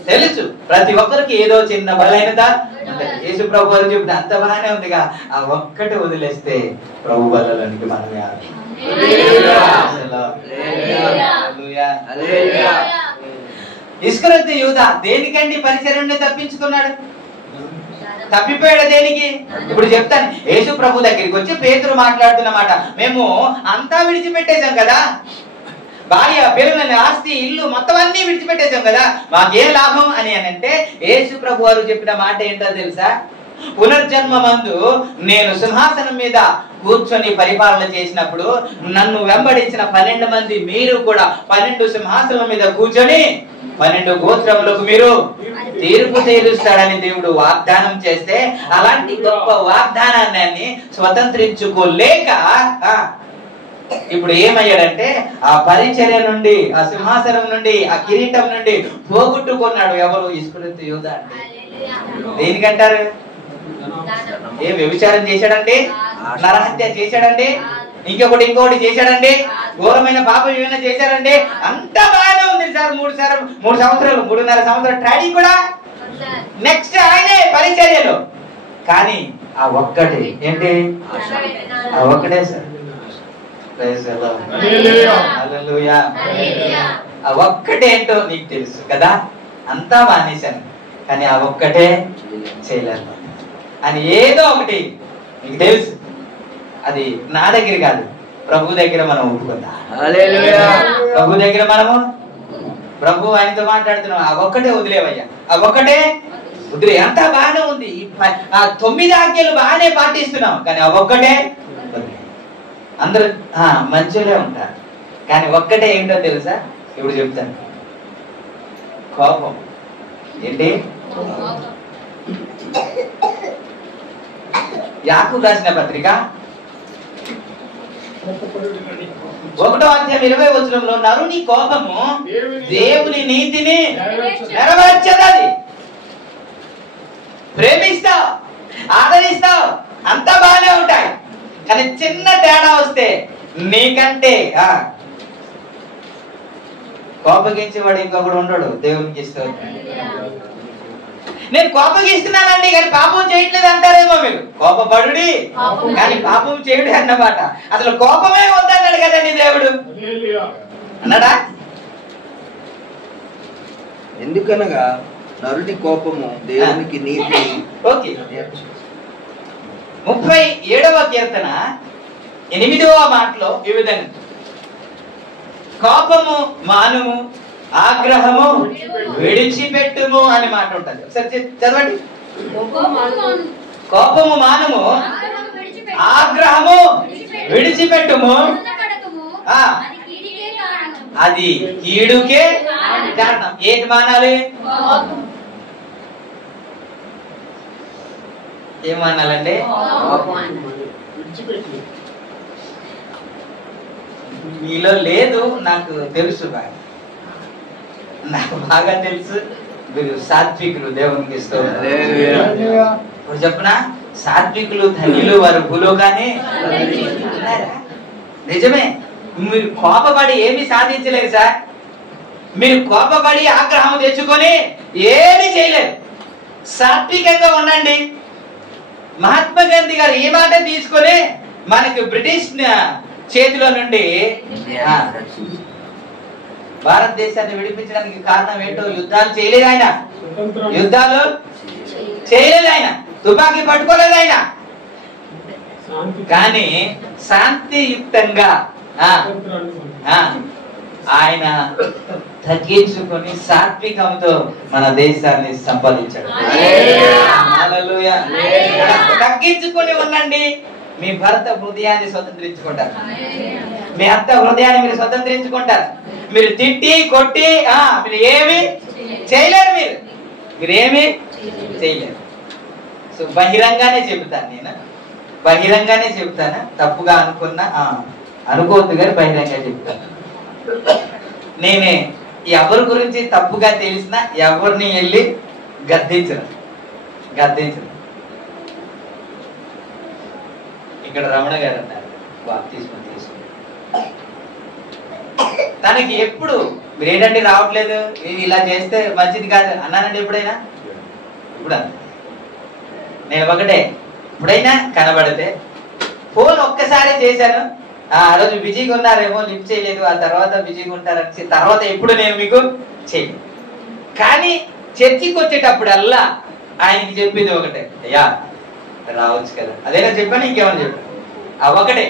తెలుసు. ప్రతి ఒక్కరికి ఏదో చిన్న బలహీనత ఉంటుంది. యేసు ప్రభు వారు చెప్పిన అంత బాగానే ఉందిగా, ఆ ఒక్కటి వదిలేస్తే ప్రభు బలలోనికి మనమే. ఇస్కరియోతు యూదా దేనికండి పరిచర్యను తప్పించుకున్నాడు? తప్పిపోయాడు దేనికి? ఇప్పుడు చెప్తాను. యేసు ప్రభు దగ్గరికి వచ్చి పేతురు మాట్లాడుతున్నమాట, మేము అంతా విడిచిపెట్టేశాం కదా, భార్య పిల్లలని, ఆస్తి, ఇల్లు మొత్తం అన్ని విడిచిపెట్టేశాం కదా, మాకేం లాభం అని అంటే యేసు ప్రభు వారు చెప్పిన మాట ఏంటో తెలుసా? పునర్జన్మందు నేను సింహాసనం మీద కూర్చొని పరిపాలన చేసినప్పుడు నన్ను వెంబడించిన 12 మంది మీరు కూడా 12 సింహాసనం మీద కూర్చొని 12 గోత్రములకు మీరు తీర్పు తీరుస్తాడని దేవుడు వాగ్దానం చేస్తే, అలాంటి గొప్ప వాగ్దానాన్ని స్వతంత్రించుకోలేక ఇప్పుడు ఏమయ్యాడంటే ఆ పరిచర్య నుండి, ఆ సింహాసనం నుండి, ఆ కిరీటం నుండి పోగొట్టుకున్నాడు. ఎవరు? ఇస్కరియోతు యూదా అంటే. దేనికంటారు? ఏ వ్యభిచారం చేశాడండి, నరహత్య చేశాడండి, ఇంకొకటి చేశాడండి, ఘోరమైన పాపం ఏమైనా చేశాడండి. అంతా బాగానే ఉంది సార్. 3 సంవత్సరాలు 3.5 సంవత్సరాలు ట్రైనింగ్ కూడా, నెక్స్ట్ ఆయనే పరిచర్యలు. కానీ ఆ ఒక్కటి ఏంటి? ఆ ఒక్కటే సార్. ఆ ఒక్కటేంటో నీకు తెలుసు కదా, అంతా మానేశాను కానీ ఆ ఒక్కటే చేయలేను అని ఏదో ఒకటి నీకు తెలుసు. అది నా దగ్గర కాదు, ప్రభు దగ్గర మనం ఒప్పుకుందాం. ప్రభు దగ్గర మనము, ప్రభు ఆయనతో మాట్లాడుతున్నాం, ఆ ఒక్కటే వదిలేవయ్యా, ఆ ఒక్కటే వదిలే. అంతా బాగానే ఉంది, ఆ 9 ఆజ్ఞలు బాగానే పాటిస్తున్నాం కానీ ఆ ఒక్కటే. అందరూ మంచిగా ఉంటారు కానీ ఒక్కటే ఏంటో తెలుసా? ఇప్పుడు చెప్తాను. కోపం. ఏంటి? యాకోబు రాసిన పత్రిక 1వ అధ్యాయం 20వ వచనంలో నరుని కోపము దేవుని నీతిని నెరవేర్చదది. ప్రేమిస్తావు, ఆదరిస్తావు, అంతా బాగానే ఉంటాయి కానీ చిన్న తేడా వస్తే నీకంటే కోపగించేవాడు ఇంకొకడు ఉండడు. దేవునికి ఇస్తాడు. నేను కోపగిస్తున్నానండి కానీ పాపం చేయట్లేదు అంటారేమో మీరు. కోపపడుడి కానీ పాపం చేయుడి అన్నమాట. అసలు కోపమే వద్దన్నాడు కదండి దేవుడు, అన్నాడా? ఎందుకనగా నరుని కోపము దేవునికి నీతి. ఓకే, 37వ కీర్తన 8వ మాటలో ఈ విధంగా కోపము మానుము, ఆగ్రహము విడిచిపెట్టుము అని మాట ఉంటుంది. ఒకసారి చదవండి. కోపము మానుము, ఆగ్రహము విడిచిపెట్టుము, అది కీడుకే కారణం. ఏది మానాలి? ఏమనాలంటే మీలో లేదు, నాకు తెలుసు, నాకు బాగా తెలుసు. మీరు సాత్వికులు, దేవునికి ఇష్టం. చెప్పనా? సాత్వికులు ధన్యులు, వారు భూలోకాన్ని. నిజమే. మీరు కోపపడి ఏమి సాధించలేరు సార్. మీరు కోపపడి ఆగ్రహం తెచ్చుకొని ఏమి చేయలేరు. సాత్వికంగా ఉండండి. మహాత్మా గాంధీ గారు ఈ మాట తీసుకొని మనకి బ్రిటిష్ చేతిలో నుండి భారతదేశాన్ని విడిపించడానికి కారణం ఏంటో? యుద్ధాలు చేయలేదు ఆయన, యుద్ధాలు చేయలేదు ఆయన, తుపాకీ పట్టుకోలేదు ఆయన, కానీ శాంతియుక్తంగా ఆయన తగ్గించుకొని సాత్వికంతో మన దేశాన్ని సంపాదించాడు. తగ్గించుకొని ఉండండి, మీ భర్త హృదయాన్ని స్వతంత్రించుకుంటారు, మీ అత్త హృదయాన్ని మీరు స్వతంత్రించుకుంటారు. మీరు తిట్టి కొట్టి మీరు ఏమి చేయలేరు, మీరేమి చేయలేరు. సో బహిరంగానే చెబుతాను, నేను బహిరంగానే చెబుతాను. తప్పుగా అనుకున్నా అనుకోవద్దు కానీ బహిరంగా చెప్తాను. నేనే ఎవరి గురించి తప్పుగా తెలిసినా ఎవరిని వెళ్ళి గద్దించను. ఇక్కడ రమణ గారు అన్నారు బాప్తిస్మం తీసుకుని, తనకి ఎప్పుడు మీరేంటంటే రావట్లేదు, ఇలా చేస్తే మంచిది కాదు అన్నానండి ఎప్పుడైనా? ఇప్పుడు నేను ఒకటే, ఎప్పుడైనా కనబడితే ఫోన్ ఒక్కసారి చేశాను, ఆ రోజు బిజీగా ఉన్నారేమో లిఫ్ట్ చేయలేదు, ఆ తర్వాత బిజీగా ఉంటారని తర్వాత ఎప్పుడు నేను మీకు చేయను. కానీ చర్చికి వచ్చేటప్పుడల్లా ఆయనకి చెప్పింది ఒకటే, అయ్యా రావచ్చు కదా, అదేనా చెప్పాను, ఇంకేమని చెప్పాను, ఒకటే.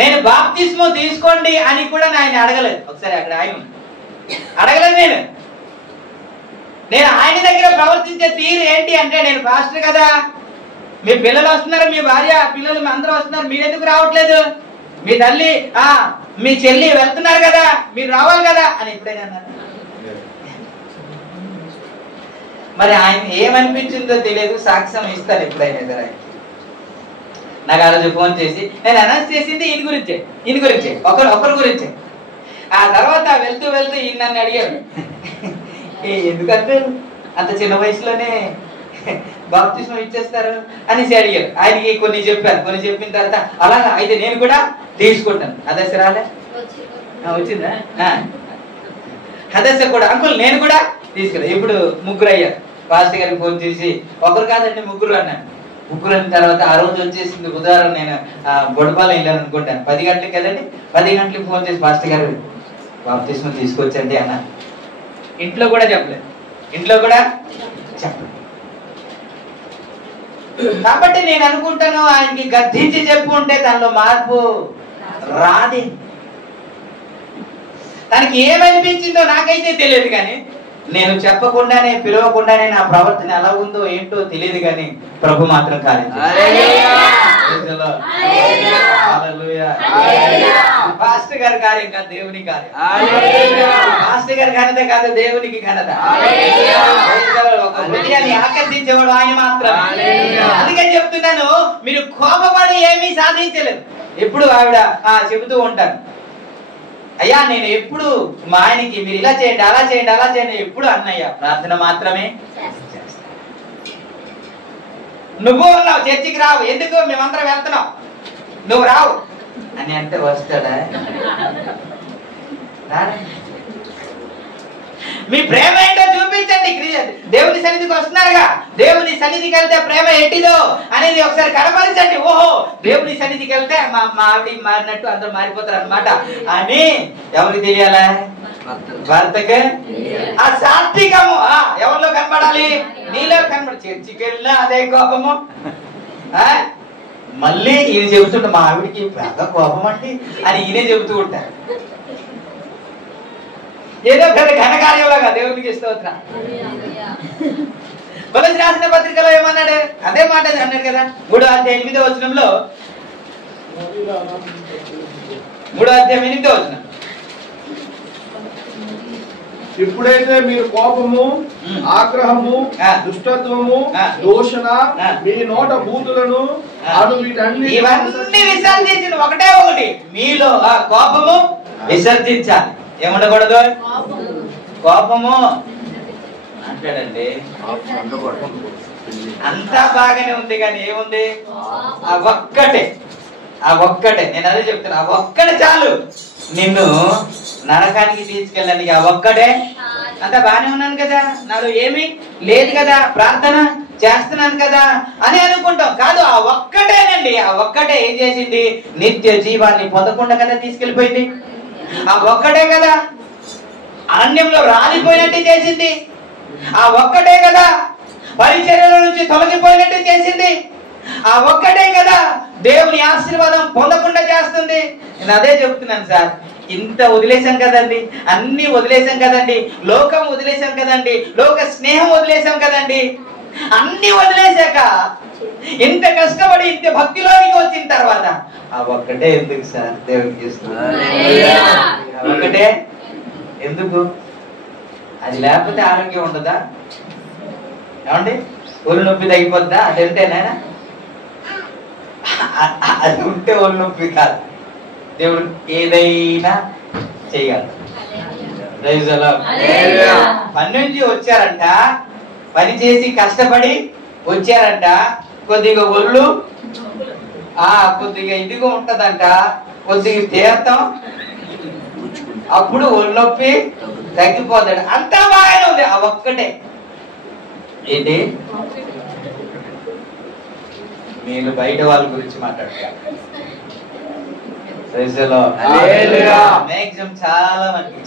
నేను బాప్తిస్మం తీసుకోండి అని కూడా ఆయన అడగలేదు. ఒకసారి అక్కడ ఆయన అడగలేదు. నేను ఆయన దగ్గర ప్రవర్తించే తీరు ఏంటి అంటే, నేను పాస్టర్ కదా, మీ పిల్లలు వస్తున్నారు, మీ భార్య పిల్లలు అందరూ వస్తున్నారు, మీరెందుకు రావట్లేదు, మీ తల్లి మీ చెల్లి వెళ్తున్నారు కదా, మీరు రావాలి కదా అని ఎప్పుడైనా అన్నారు? మరి ఆయన ఏమనిపించిందో తెలియదు, సాక్ష్యం ఇస్తారు ఎప్పుడైనా సరే. నాకు ఆ రోజు ఫోన్ చేసి నేను అనౌన్స్ చేసింది ఈయన గురించే ఒకరి గురించే. ఆ తర్వాత వెళ్తూ ఈయన నన్ను అడిగారు, ఎందుకంటే అంత చిన్న వయసులోనే బాప్తిస్మం ఇచ్చేస్తారు అనేసి అడిగారు. ఆయనకి కొన్ని చెప్పాను, కొన్ని చెప్పిన తర్వాత అలాగా అయితే నేను కూడా తీసుకుంటాను. అదశ రాలే వచ్చిందా? అదశ కూడా అంకుల్ నేను కూడా తీసుకెళ్ళా. ఇప్పుడు ముగ్గురు అయ్యారు. పాస్టర్ గారికి ఫోన్ చేసి ఒకరు కాదండి ముగ్గురు అన్నాను. ముగ్గురు అన్న తర్వాత ఆ రోజు వచ్చేసింది బుధవారం, నేను బొడపాలెం వెళ్ళాను అనుకుంటాను, 10 గంటలకు కదండి. 10 గంటలకు ఫోన్ చేసి పాస్టర్ గారు బాప్తిస్మం తీసుకొచ్చండి అన్నాను. ఇంట్లో కూడా చెప్పలేదు. కాబట్టి నేను అనుకుంటాను ఆయనకి గద్దించి చెప్పు ఉంటే దానిలో మార్పు రాది. తనకి ఏమనిపించిందో నాకైతే తెలియదు, కానీ నేను చెప్పకుండానే పిలవకుండానే నా ప్రవర్తన ఎలా ఉందో ఏంటో తెలియదు, కానీ ప్రభు మాత్రం కార్యం పాస్టర్ గారి కార్యం కాదు, దేవుని కార్యం. పాస్టర్ గారి ఘనత కాదు, దేవునికి ఘనత. హృదయాన్ని ఆకర్షించేవాడు ఆయన మాత్రం. అందుకని చెప్తున్నాను, మీరు కోపపడి ఏమీ సాధించలేదు. ఎప్పుడు ఆవిడ చెబుతూ ఉంటారు, అయ్యా నేను ఎప్పుడు మా ఆయనకి మీరు ఇలా చేయండి అలా చేయండి ఎప్పుడు అన్నయ్య ప్రార్థన మాత్రమే చేస్తాను. నువ్వు ఉన్నావు చర్చికి రావు, ఎందుకు మేమందరం వెళ్తున్నాం నువ్వు రావు అని అంటే వస్తాడా? మీ ప్రేమ ఏంటో చూపించండి. దేవుని సన్నిధికి వస్తున్నారుగా, దేవుని సన్నిధికి వెళ్తే ప్రేమ ఎట్టిదో అనేది ఒకసారి కనపరించండి. ఓహో దేవుని సన్నిధికి వెళ్తే మా ఆవిడ మారినట్టు అందరూ మారిపోతారు అన్నమాట అని ఎవరికి తెలియాలా? భర్తకి. ఆ సాత్వికము ఎవరిలో కనపడాలి? నీలో కనపడాలి. చర్చికి వెళ్ళినా అదే కోపము. మళ్ళీ ఈయన చెబుతుంటే మా ఆవిడికి బాగా కోపం అండి అని ఈయనే చెబుతూ ఉంటారు. ఏదో పెద్ద ఘనకార్యంలాగా దేవునికి స్తోత్రం. కొలస్సీ రాసిన పత్రికలో ఏమన్నాడు? అదే మాట అన్నాడు కదా, 3వ అధ్యాయం 8వ వచనంలో. 3వ అధ్యాయం 8వ వచనం. ఇప్పుడైతే మీరు కోపము, ఆగ్రహము, దుష్టత్వము, దూషణ, మీ నోట బూతులను ఇవన్నీ విసర్జించిన ఒకటే మీలో కోపము విసర్జించాలి. ఏముండకూడదు? కోపము అంటాడండి. అంతా బాగానే ఉంది కానీ ఏముంది? ఆ ఒక్కటే నేను అదే చెప్తున్నా. ఆ ఒక్కటే చాలు నిన్ను నరకానికి తీసుకెళ్ళడానికి. ఆ ఒక్కటే. అంతా బాగానే ఉన్నాను కదా, నాలో ఏమీ లేదు కదా, ప్రార్థన చేస్తున్నాను కదా అని అనుకుంటాం. కాదు, ఆ ఒక్కటేనండి. ఆ ఒక్కటే ఏం చేసింది? నిత్య జీవాన్ని పొందకుండా కదా తీసుకెళ్ళిపోయింది. ఆ ఒక్కటే కదా అరణ్యంలో రాలిపోయినట్టు చేసింది. ఆ ఒక్కటే కదా పరిచర్యల నుంచి తొలగిపోయినట్టు చేసింది. ఆ ఒక్కటే కదా దేవుని ఆశీర్వాదం పొందకుండా చేస్తుంది. నేను అదే చెప్తున్నాను సార్. ఇంత వదిలేసాం కదండి, అన్ని వదిలేసాం కదండి, లోకం వదిలేసాం కదండి, లోక స్నేహం వదిలేసాం కదండి. అన్ని వదిలేశాక ఇంత కష్టపడి ఇంత భక్తిలోనికి వచ్చిన తర్వాత ఆ ఒక్కటే ఎందుకు సార్ దేవునికి చేస్తున్నారు? ఒకటే. ఎందుకు? అది లేకపోతే ఆరోగ్యం ఉండదా? ఏమండి? ఒళ్ళు నొప్పి తగ్గిపోద్దా? అది ఉంటేనేనా? అది ఉంటే ఒళ్ళు నొప్పి కాదు. దేవుడు ఏదైనా చేయగలడు. పని నుంచి వచ్చారంట, పని చేసి కష్టపడి వచ్చారంట, కొద్దిగా ఒళ్ళు కొద్దిగా ఇదిగా ఉంటదంట, కొద్దిగా తీర్థం, అప్పుడు ఒళ్ళొప్పి తగ్గిపోతాడు. అంతా బాగానే ఉంది. ఆ ఒక్కటే ఏంటి? మీరు బయట వాళ్ళ గురించి మాట్లాడతారు. మ్యాక్సిమం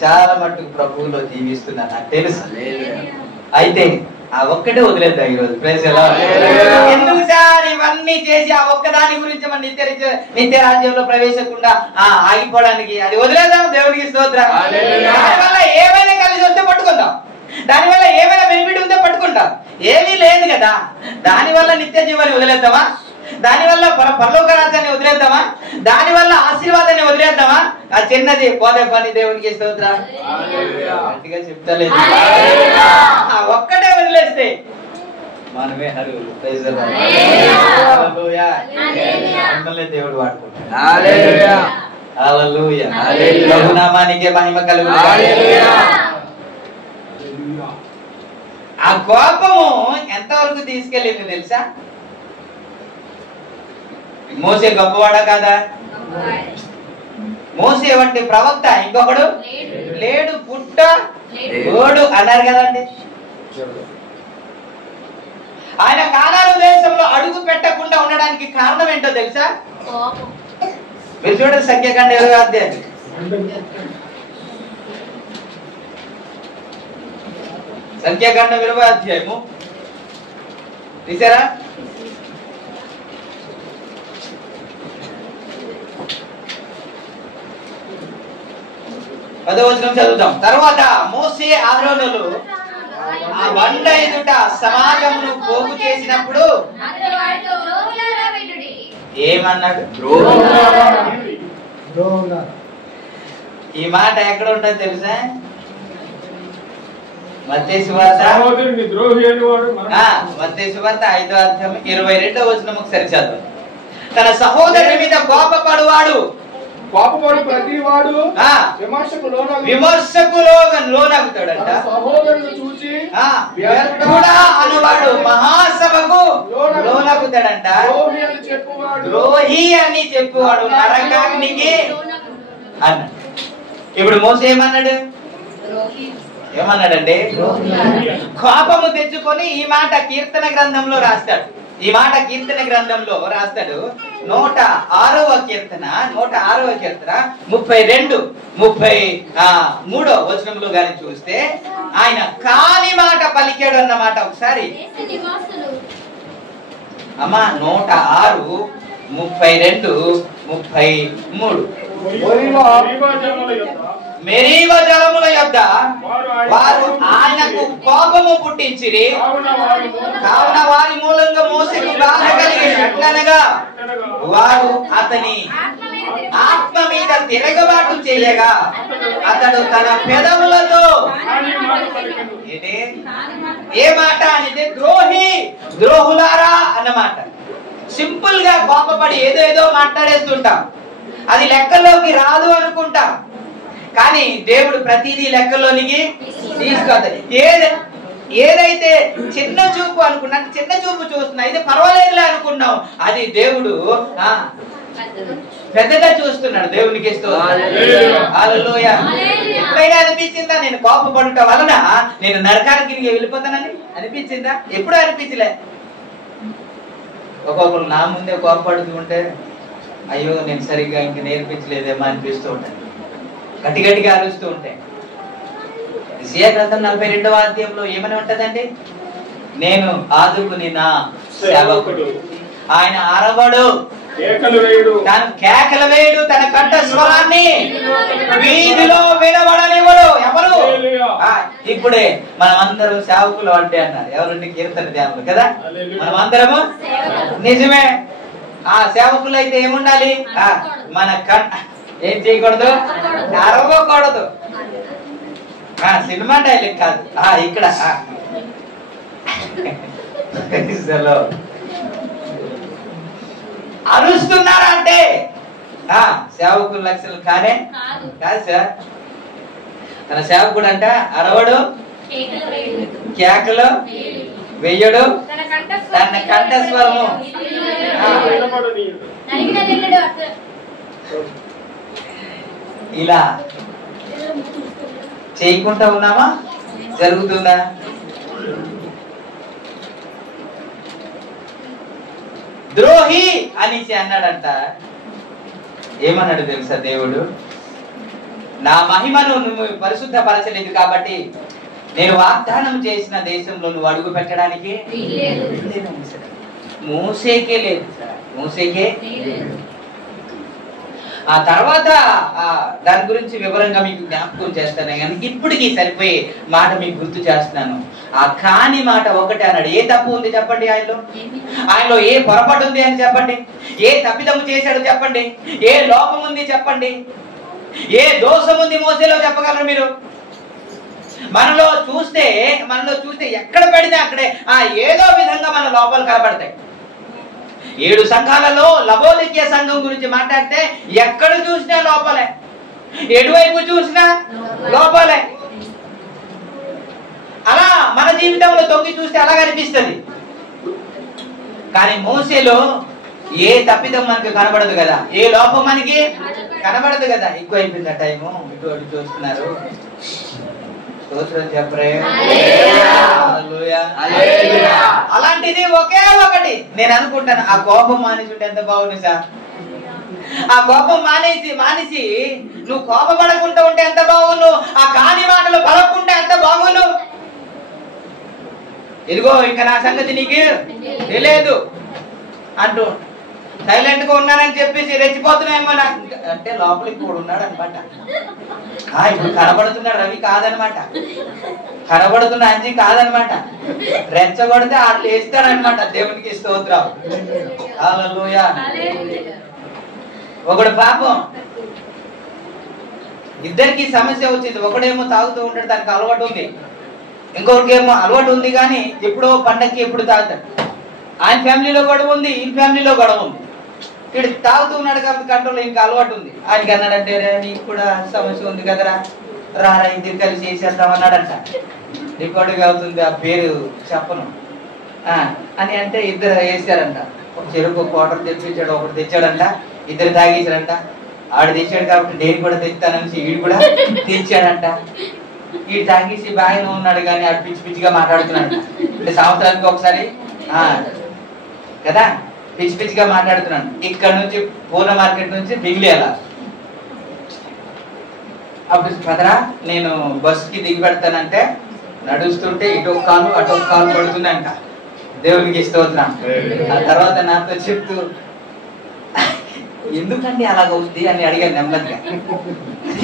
చాలా మట్టుకు ప్రభువులో జీవిస్తున్నారు నాకు తెలుసు. అయితే ఆ ఒక్కటే వదిలేద్దాం ఈరోజు. ఎందుకు సార్ ఇవన్నీ చేసి ఆ ఒక్కదాని గురించి మన నిత్య రాజ్యంలో ప్రవేశకుండా ఆగిపోవడానికి? అది వదిలేద్దాం. దేవునికి స్తోత్రం. దానివల్ల ఏమైనా కలిసి వస్తే పట్టుకుందాం, దానివల్ల ఏమైనా బెనిఫిట్ ఉంటే పట్టుకుంటాం. ఏమీ లేదు కదా. దానివల్ల నిత్య జీవాన్ని వదిలేద్దామా? దానివల్ల పరలోక రాజ్యాన్ని వదిలేద్దామా? దానివల్ల ఆశీర్వాదాన్ని వదిలేద్దామా? ఆ చిన్నది పోదే పని. దేవునికి స్తోత్రం. గట్టిగా చెప్తలేదు. ఆ ఒక్కటే వదిలేస్తే మనమే హరువులు. మిమ్మల్ని దేవుడు వాడుకుంటాడు. ప్రభునామానికే మహిమ కలుగు. ఆ కోపము ఎంతవరకు తీసుకెళ్ళింది తెలుసా? మోసే గొప్పవాడా కాదా? మోసే వంటి ప్రవక్త ఇంకొకడు లేడు, పుట్ట ఓడు అన్నారు కదండి. ఆయన కానాను దేశంలో అడుగు పెట్టకుండా ఉండడానికి కారణం ఏంటో తెలుసా? మీరు చూడండి, సంఖ్యాకాండం 20వ అధ్యాయం. సంఖ్యాకాండం 20వ అధ్యాయము తీసారా? పదవ వచనం చదువుతాం. తర్వాత మోసే అహరోనులు ఆ బండ ఎదుట సమాజమును పోగు చేసినప్పుడు ఏమన్నాడు? ఈ మాట ఎక్కడ ఉంటుంది తెలుసా? మత్తయి సువార్త 5వ అధ్యాయం 22వ వచనం ఒకసారి చదువు. తన సహోదరుని మీద కోపపడువాడు ప్రతివాడు విమర్శకు లోనగుతాడంట. అనువాడు మహాసభకు లోనగుతాడంట. ద్రోహి అని చెప్పువాడు నరకాగ్నికి అన్నాడు. ఇప్పుడు మోసే ఏమన్నాడంటే కోపము తెచ్చుకొని ఈ మాట కీర్తన గ్రంథంలో రాస్తాడు. 106వ కీర్తన 32-33 వచనంలో గాని చూస్తే ఆయన కాని మాట పలికాడు అన్నమాట. ఒకసారి అమ్మా 106:32-33 మెరీవ జలముల యొద్ద వారు ఆయనకు కోపము పుట్టించిరి. కావున వారి మూలంగా మోసెకు బాధ కలిగినట్లనగా వారు అతని ఆత్మ మీద తిరగబాటు చేయగా అతడు తన పెదవులతో ఏ మాట అంటే ద్రోహులారా అన్నమాట. సింపుల్ గా కోపపడి ఏదో మాట్లాడేస్తుంటాం, అది లెక్కలోకి రాదు అనుకుంటాం. కానీ దేవుడు ప్రతిదీ లెక్కలోనికి తీసుకొస్తాడు. ఏదైతే చిన్న చూపు అనుకున్నా, చిన్న చూపు చూస్తున్నా, ఇది పర్వాలేదులే అనుకున్నాం, అది దేవుడు పెద్దగా చూస్తున్నాడు. దేవునికి హల్లెలూయా. ఎప్పుడైనా అనిపించిందా నేను కోపపడుట వలన నేను నరకానికి వెళ్ళిపోతానని? అనిపించిందా? ఎప్పుడు అనిపించలే. ఒక్కొక్కరు నా ముందే కోపపడుతూ ఉంటే అయ్యో నేను సరిగ్గా ఇంక నేర్పించలేదేమో అనిపిస్తూ ఉంటాను. గట్టిగా అరుస్తూ ఉంటాయి. యెషయా గ్రంథం 42వ అధ్యాయంలో ఏమని ఉంటదండి? నేను ఆదుకుని నా సేవకుడు, ఆయన అరవడు, కేకలు వేయడు, తన కంఠ స్వరాన్ని వీధిలో వినబడనివ్వడు. ఎవరు? ఇప్పుడే మనం అందరం సేవకులు అంటే అన్నారు. ఎవరంటే కీర్తన ధ్యానులు కదా మనం అందరము. నిజమే. ఆ సేవకులు అయితే ఏముండాలి? మన ఏం చేయకూడదు? అరవకూడదు. సినిమా డైలాగ్ కాదు ఇక్కడ. అరుస్తున్నారా అంటే సేవకుల లక్షలు కానే కాదు సార్. తన సేవకుడు అంట అరవడు, కేకలు వెయ్యడు, తన కంఠస్వరము ఇలా చేయకుండా ఉన్నామా? జరుగుతుందా? ద్రోహి అనేసి అన్నాడంట. ఏమన్నాడు తెలుసా దేవుడు? నా మహిమను నువ్వు పరిశుద్ధపరచలేదు కాబట్టి నేను వాగ్దానం చేసిన దేశంలో నువ్వు అడుగు పెట్టడానికి మోసేకే లేదు. మోసేకే. ఆ తర్వాత దాని గురించి వివరంగా మీకు జ్ఞాపకం చేస్తాను, కానీ ఇప్పటికీ సరిపోయే మాట మీకు గుర్తు చేస్తున్నాను. ఆ కాని మాట ఒకటి అన్నాడు. ఏ తప్పు ఉంది చెప్పండి ఆయనలో? ఏ పొరపాటు ఉంది అని చెప్పండి? ఏ తప్పిదము చేశాడు చెప్పండి? ఏ లోపం ఉంది చెప్పండి? ఏ దోషం ఉంది మోసేలో చెప్పగలరు మీరు? మనలో చూస్తే ఎక్కడ పడితే అక్కడే ఏదో విధంగా మన లోపాలు కనబడతాయి. 7 సంఘాలలో లవోదికీయ సంఘం గురించి మాట్లాడితే ఎక్కడ చూసినా లోపలే, ఎటువైపు చూసినా లోపలే. అలా మన జీవితంలో తొంగి చూస్తే అలా కనిపిస్తుంది. కానీ మోసేలో ఏ తప్పిదం మనకి కనబడదు కదా, ఏ లోపం మనకి కనబడదు కదా. ఎక్కువైపోయింది టైము, ఇటు చూస్తున్నారు. చెప్పరే. అలాంటిది ఒకే ఒకటి నేను అనుకుంటాను, ఆ కోపం మానేసి ఉంటే ఎంత బాగుంది సార్. ఆ కోపం మానేసి నువ్వు కోపపడకుండా ఉంటే ఎంత బాగును, ఆ కాని మాటలు పలకుంటే ఎంత బాగును. ఇదిగో ఇంకా నా సంగతి నీకు తెలియదు అంటూ సైలెంట్ గా ఉన్నానని చెప్పేసి రెచ్చిపోతున్నాయేమో నాకు అంటే లోపలికి కూడా ఉన్నాడు అనమాట. ఇప్పుడు కనబడుతున్నాడు రవి కాదనమాట, కనబడుతున్న అంజి కాదనమాట. రెచ్చగొడితే ఆడు లేస్తాడనమాట. దేవునికి స్తోత్రం. హల్లెలూయా. ఒకడు పాపం, ఇద్దరికి సమస్య వచ్చింది. ఒకడేమో తాగుతూ ఉంటాడు, దానికి అలవాటు ఉంది. ఇంకొకరికేమో అలవాటు ఉంది కానీ ఎప్పుడో పండక్కి ఎప్పుడు తాగుతాడు. ఆయన ఫ్యామిలీలో గొడవ ఉంది, ఈ ఫ్యామిలీలో గొడవ ఉంది. వీడు తాగుతూ ఉన్నాడు కాబట్టి కంట్రోల్ ఇంకా అలవాటు ఉంది. ఆయనకి అన్నాడంటే నీకు కూడా సమస్య ఉంది కదరా, రారా ఇద్దరు కలిసి చేసేద్దాం అన్నాడంట. రికార్డుగా అవుతుంది, ఆ పేరు చెప్పను అని అంటే ఇద్దరు వేసారంట. ఒక చెరుకు క్వార్టర్ తెప్పించాడు, ఒకటి తెచ్చాడంట. ఇద్దరు తాగేశాడంట. ఆడు తెచ్చాడు కాబట్టి నేను కూడా తెచ్చానని వీడు కూడా తెచ్చాడంట. వీడు తాగేసి బాగానే ఉన్నాడు కానీ ఆడు పిచ్చి పిచ్చిగా మాట్లాడుతున్నాడు. అంటే సంవత్సరానికి ఒకసారి కదా పిచ్చి పిచ్చిగా మాట్లాడుతున్నాను. ఇక్కడ నుంచి పూర్ణ మార్కెట్ నుంచి బిగిలి అలా. అప్పుడు పదరా నేను బస్కి దిగి పెడతానంటే నడుస్తుంటే ఇటు ఒక కాలు అటు ఒక కాలు పడుతుందంట. దేవునికి స్తోత్రం. ఆ తర్వాత నాతో చెప్తూ ఎందుకండి అలాగవుతుంది అని అడిగాను నెమ్మదిగా.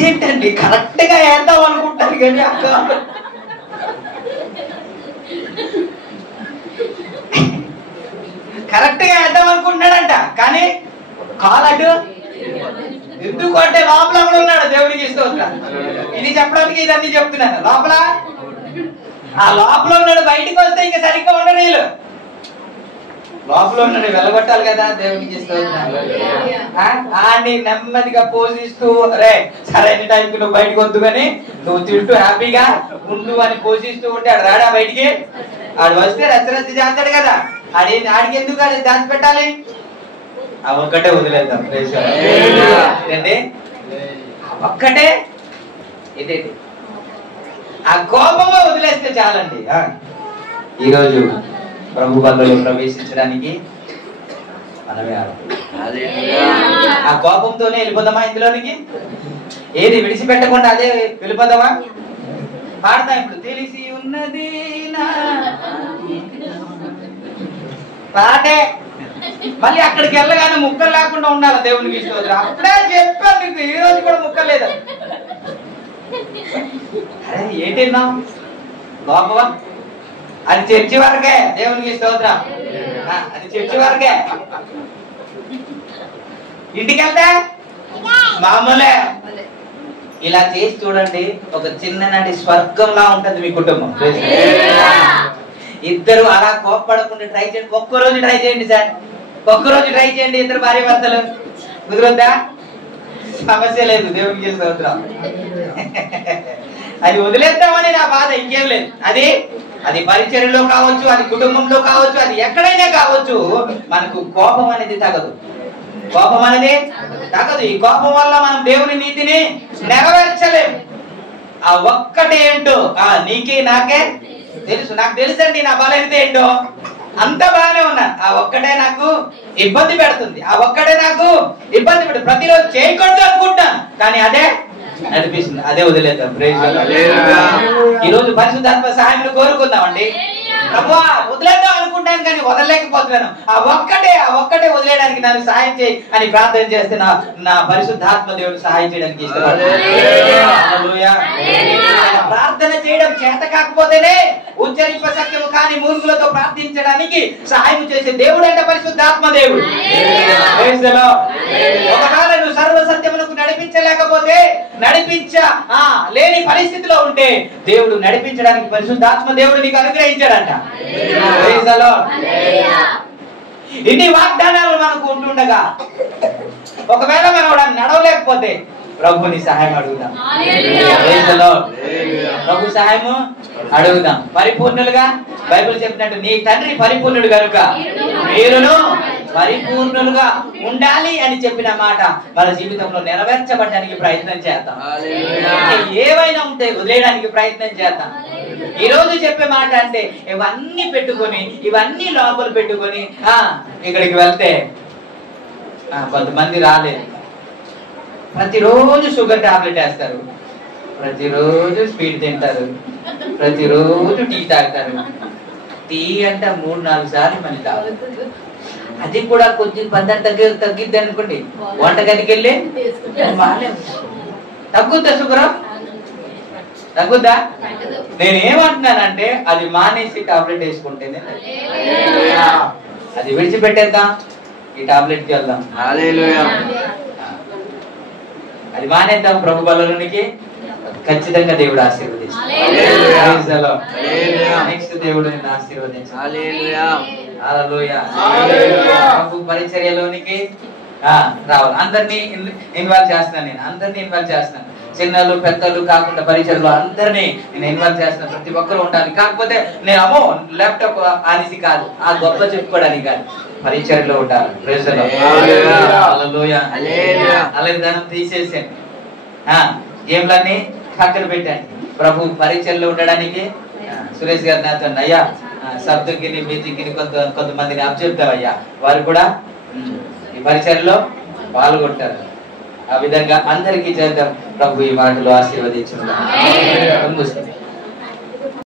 ఏంటండి కరెక్ట్ గా వేద్దాం అనుకుంటాను కానీ అక్క కరెక్ట్ గా వేద్దాం అనుకుంటున్నాడంట కానీ కాలటు ఎందుకు అంటే లోపల కూడా ఉన్నాడు. దేవుడికి స్తోత్రం. ఇది చెప్పడానికి ఇదన్నీ చెప్తున్నాను. లోపల ఆ లోపల ఉన్నాడు, బయటికి వస్తే ఇంకా సరిగ్గా ఉండడు. వీళ్ళు లోపల ఉన్నాడు, వెళ్ళగొట్టాలి కదా. దేవుడికి స్తోత్రం. ఆడిని నెమ్మదిగా పోషిస్తూ రే సరైన టైంకి నువ్వు బయటకు వద్దు కానీ నువ్వు తింటూ హ్యాపీగా ఉండు అని పోషిస్తూ ఉంటే ఆడు రాడా బయటికి. ఆడు వస్తే రచ్చరచ్చ చేస్తాడు కదా. ఆడికి ఎందుకు అది దాచిపెట్టాలి? ఆ ఒక్కటే వదిలేద్దాం. ఏంటంటే ఒక్కటే ఇదేంటి ఆ కోపంగా వదిలేస్తే చాలండి. ఈరోజు ప్రభు బంధువులు ప్రవేశించడానికి మనమే ఆ కోపంతోనే వెళ్ళిపోదామా ఇందులోనికి? ఏది విడిచిపెట్టకుండా అదే వెళ్ళిపోదామా? పాడతాం ఇప్పుడు. తెలిసి ఉన్నది పాటే మళ్ళీ అక్కడికి వెళ్ళగానే ముక్కలు లేకుండా ఉండాలి. దేవునికి స్తోత్రం. అప్పుడే చెప్పాను నీకు, ఈ రోజు కూడా ముక్కలు లేదా? అరే ఏంటిన్నా లోపవా? అది చర్చి వరకే. దేవునికి స్తోత్రం. అది చర్చి వరకే. ఇంటికి వెళ్తే మామూలే. ఇలా చేసి చూడండి, ఒక చిన్ననాటి స్వర్గంలా ఉంటది మీ కుటుంబం. ఇద్దరు అలా కోప్పడకుండా ట్రై చేయండి. ఒక్కరోజు ట్రై చేయండి సార్, ఒక్కరోజు ట్రై చేయండి. ఇద్దరు భార్య భర్తలు కుదురుద్దా? సమస్య లేదు. దేవునికి స్తోత్రం. అది వదిలేద్దామని నా బాధ, ఇంకేం లేదు. అది పరిచర్యలో కావచ్చు, అది కుటుంబంలో కావచ్చు, అది ఎక్కడైనా కావచ్చు. మనకు కోపం అనేది తగదు, కోపం అనేది తగదు. ఈ కోపం వల్ల మనం దేవుని నీతిని నెరవేర్చలేము. ఆ ఒక్కటే ఏంటో నీకే నాకే తెలుసు. నాకు తెలుసండి నా బలహీనత ఏంటో, అంత బాగానే ఉన్నా. ఆ ఒక్కటే నాకు ఇబ్బంది పెడుతుంది, ఆ ఒక్కటే నాకు ఇబ్బంది పెడుతుంది. ప్రతిరోజు చేయకూడదు అనుకుంటాను, కానీ అదే నడిపిస్తుంది. అదే వదిలేద్దాం. Praise the lord. ఈ రోజు పరిశుద్ధాత్మ సహాయం కోరుకుందామండి. ప్రభువా వదిలేద్దాం అనుకుంటాను, కానీ వదలలేకపోతున్నాను. ఆ ఒక్కటే వదిలేయడానికి నన్ను సహాయం చేయి అని ప్రార్థన చేస్తే నా పరిశుద్ధాత్మ దేవుడు సహాయం చేయడానికి ఇష్టపడతాడు. ప్రార్థన చేయడం చేత కాకపోతేనే ఉచ్చరింపశక్యము కాని మూర్ఖులతో ప్రార్థించడానికి సహాయం చేసే దేవుడు అంటే పరిశుద్ధాత్మ దేవుడు. ఒకవేళ నువ్వు సర్వసత్యమునకు నడిపించలేకపోతే, లేని పరిస్థితిలో ఉంటే దేవుడు నడిపించడానికి పరిశుద్ధాత్మ దేవుడు నీకు అనుగ్రహించాడంట. ఇన్ని వాగ్దానాలు మనకు ఉంటుండగా ఒకవేళ మనం నడవలేకపోతే ప్రభుని సహాయం అడుగుదాం. ప్రభు సహాయము అడుగుదాం. పరిపూర్ణులుగా బైబిల్ చెప్పినట్టు నీ తండ్రి పరిపూర్ణుడు కనుక మీరును పరిపూర్ణులుగా ఉండాలి అని చెప్పిన మాట మన జీవితంలో నెరవేర్చబడడానికి ప్రయత్నం చేద్దాం. ఏవైనా ఉంటే వదిలేయడానికి ప్రయత్నం చేద్దాం. ఈ రోజు చెప్పే మాట అంటే ఇవన్నీ పెట్టుకొని, ఇవన్నీ లోపల పెట్టుకొని ఇక్కడికి వెళ్తే కొంతమంది రాలేదు. ప్రతిరోజు షుగర్ టాబ్లెట్ వేస్తారు, ప్రతిరోజు స్వీట్ తింటారు, ప్రతిరోజు టీ తాగుతారు. టీ అంటే 3-4 సార్లు మళ్ళీ తాగుతారు. అది కూడా కొంచెం పద్ధతి తగ్గిద్ది అనుకోండి, వంటగదికి వెళ్ళి తగ్గుద్దా షుగర్? తగ్గుద్దా? నేనేమంటున్నానంటే అది మానేసి టాబ్లెట్ వేసుకుంటేనే, అది విడిచిపెట్టేద్దాం, ఈ టాబ్లెట్కి వెళ్దాం. అది మానేద్దాం. ప్రభు బలలోనికి ఖచ్చితంగా దేవుడు ఆశీర్వదిస్తాడు. నెక్స్ట్ దేవుడు నిన్ను ఆశీర్వదించాలి. ప్రభు పరిచర్యలోనికి రావాలి. అందరినీ ఇన్వాల్వ్ చేస్తాను. నేను అందరినీ ఇన్వాల్వ్ చేస్తాను. చిన్నలు పెద్దలు కాకుండా పరిచర్యలో అందరినీ నేను ఇన్వాల్వ్ చేస్తాను. ప్రతి ఒక్కరు ఉండాలి. కాకపోతే నేను ల్యాప్టాప్ అనేసి కాదు, ఆ గొప్ప చెప్పుకోవడానికి కాదు, పరిచర్యలో ఉండాలి. అలాగే ధనం తీసేసాను, గేమ్లన్నీ పక్కన పెట్టండి. ప్రభు పరిచర్యలో ఉండడానికి సురేష్ గారు నాతో అయ్యా సబ్దుకిని మ్యూజిక్ని కొంతమందిని అబ్జెప్తావయ్యా, వారు కూడా ఈ పరిచర్యలో పాల్గొంటారు. ఆ విధంగా అందరికీ చేద్దాం. ప్రభు ఈ మాటలు ఆశీర్వదించును.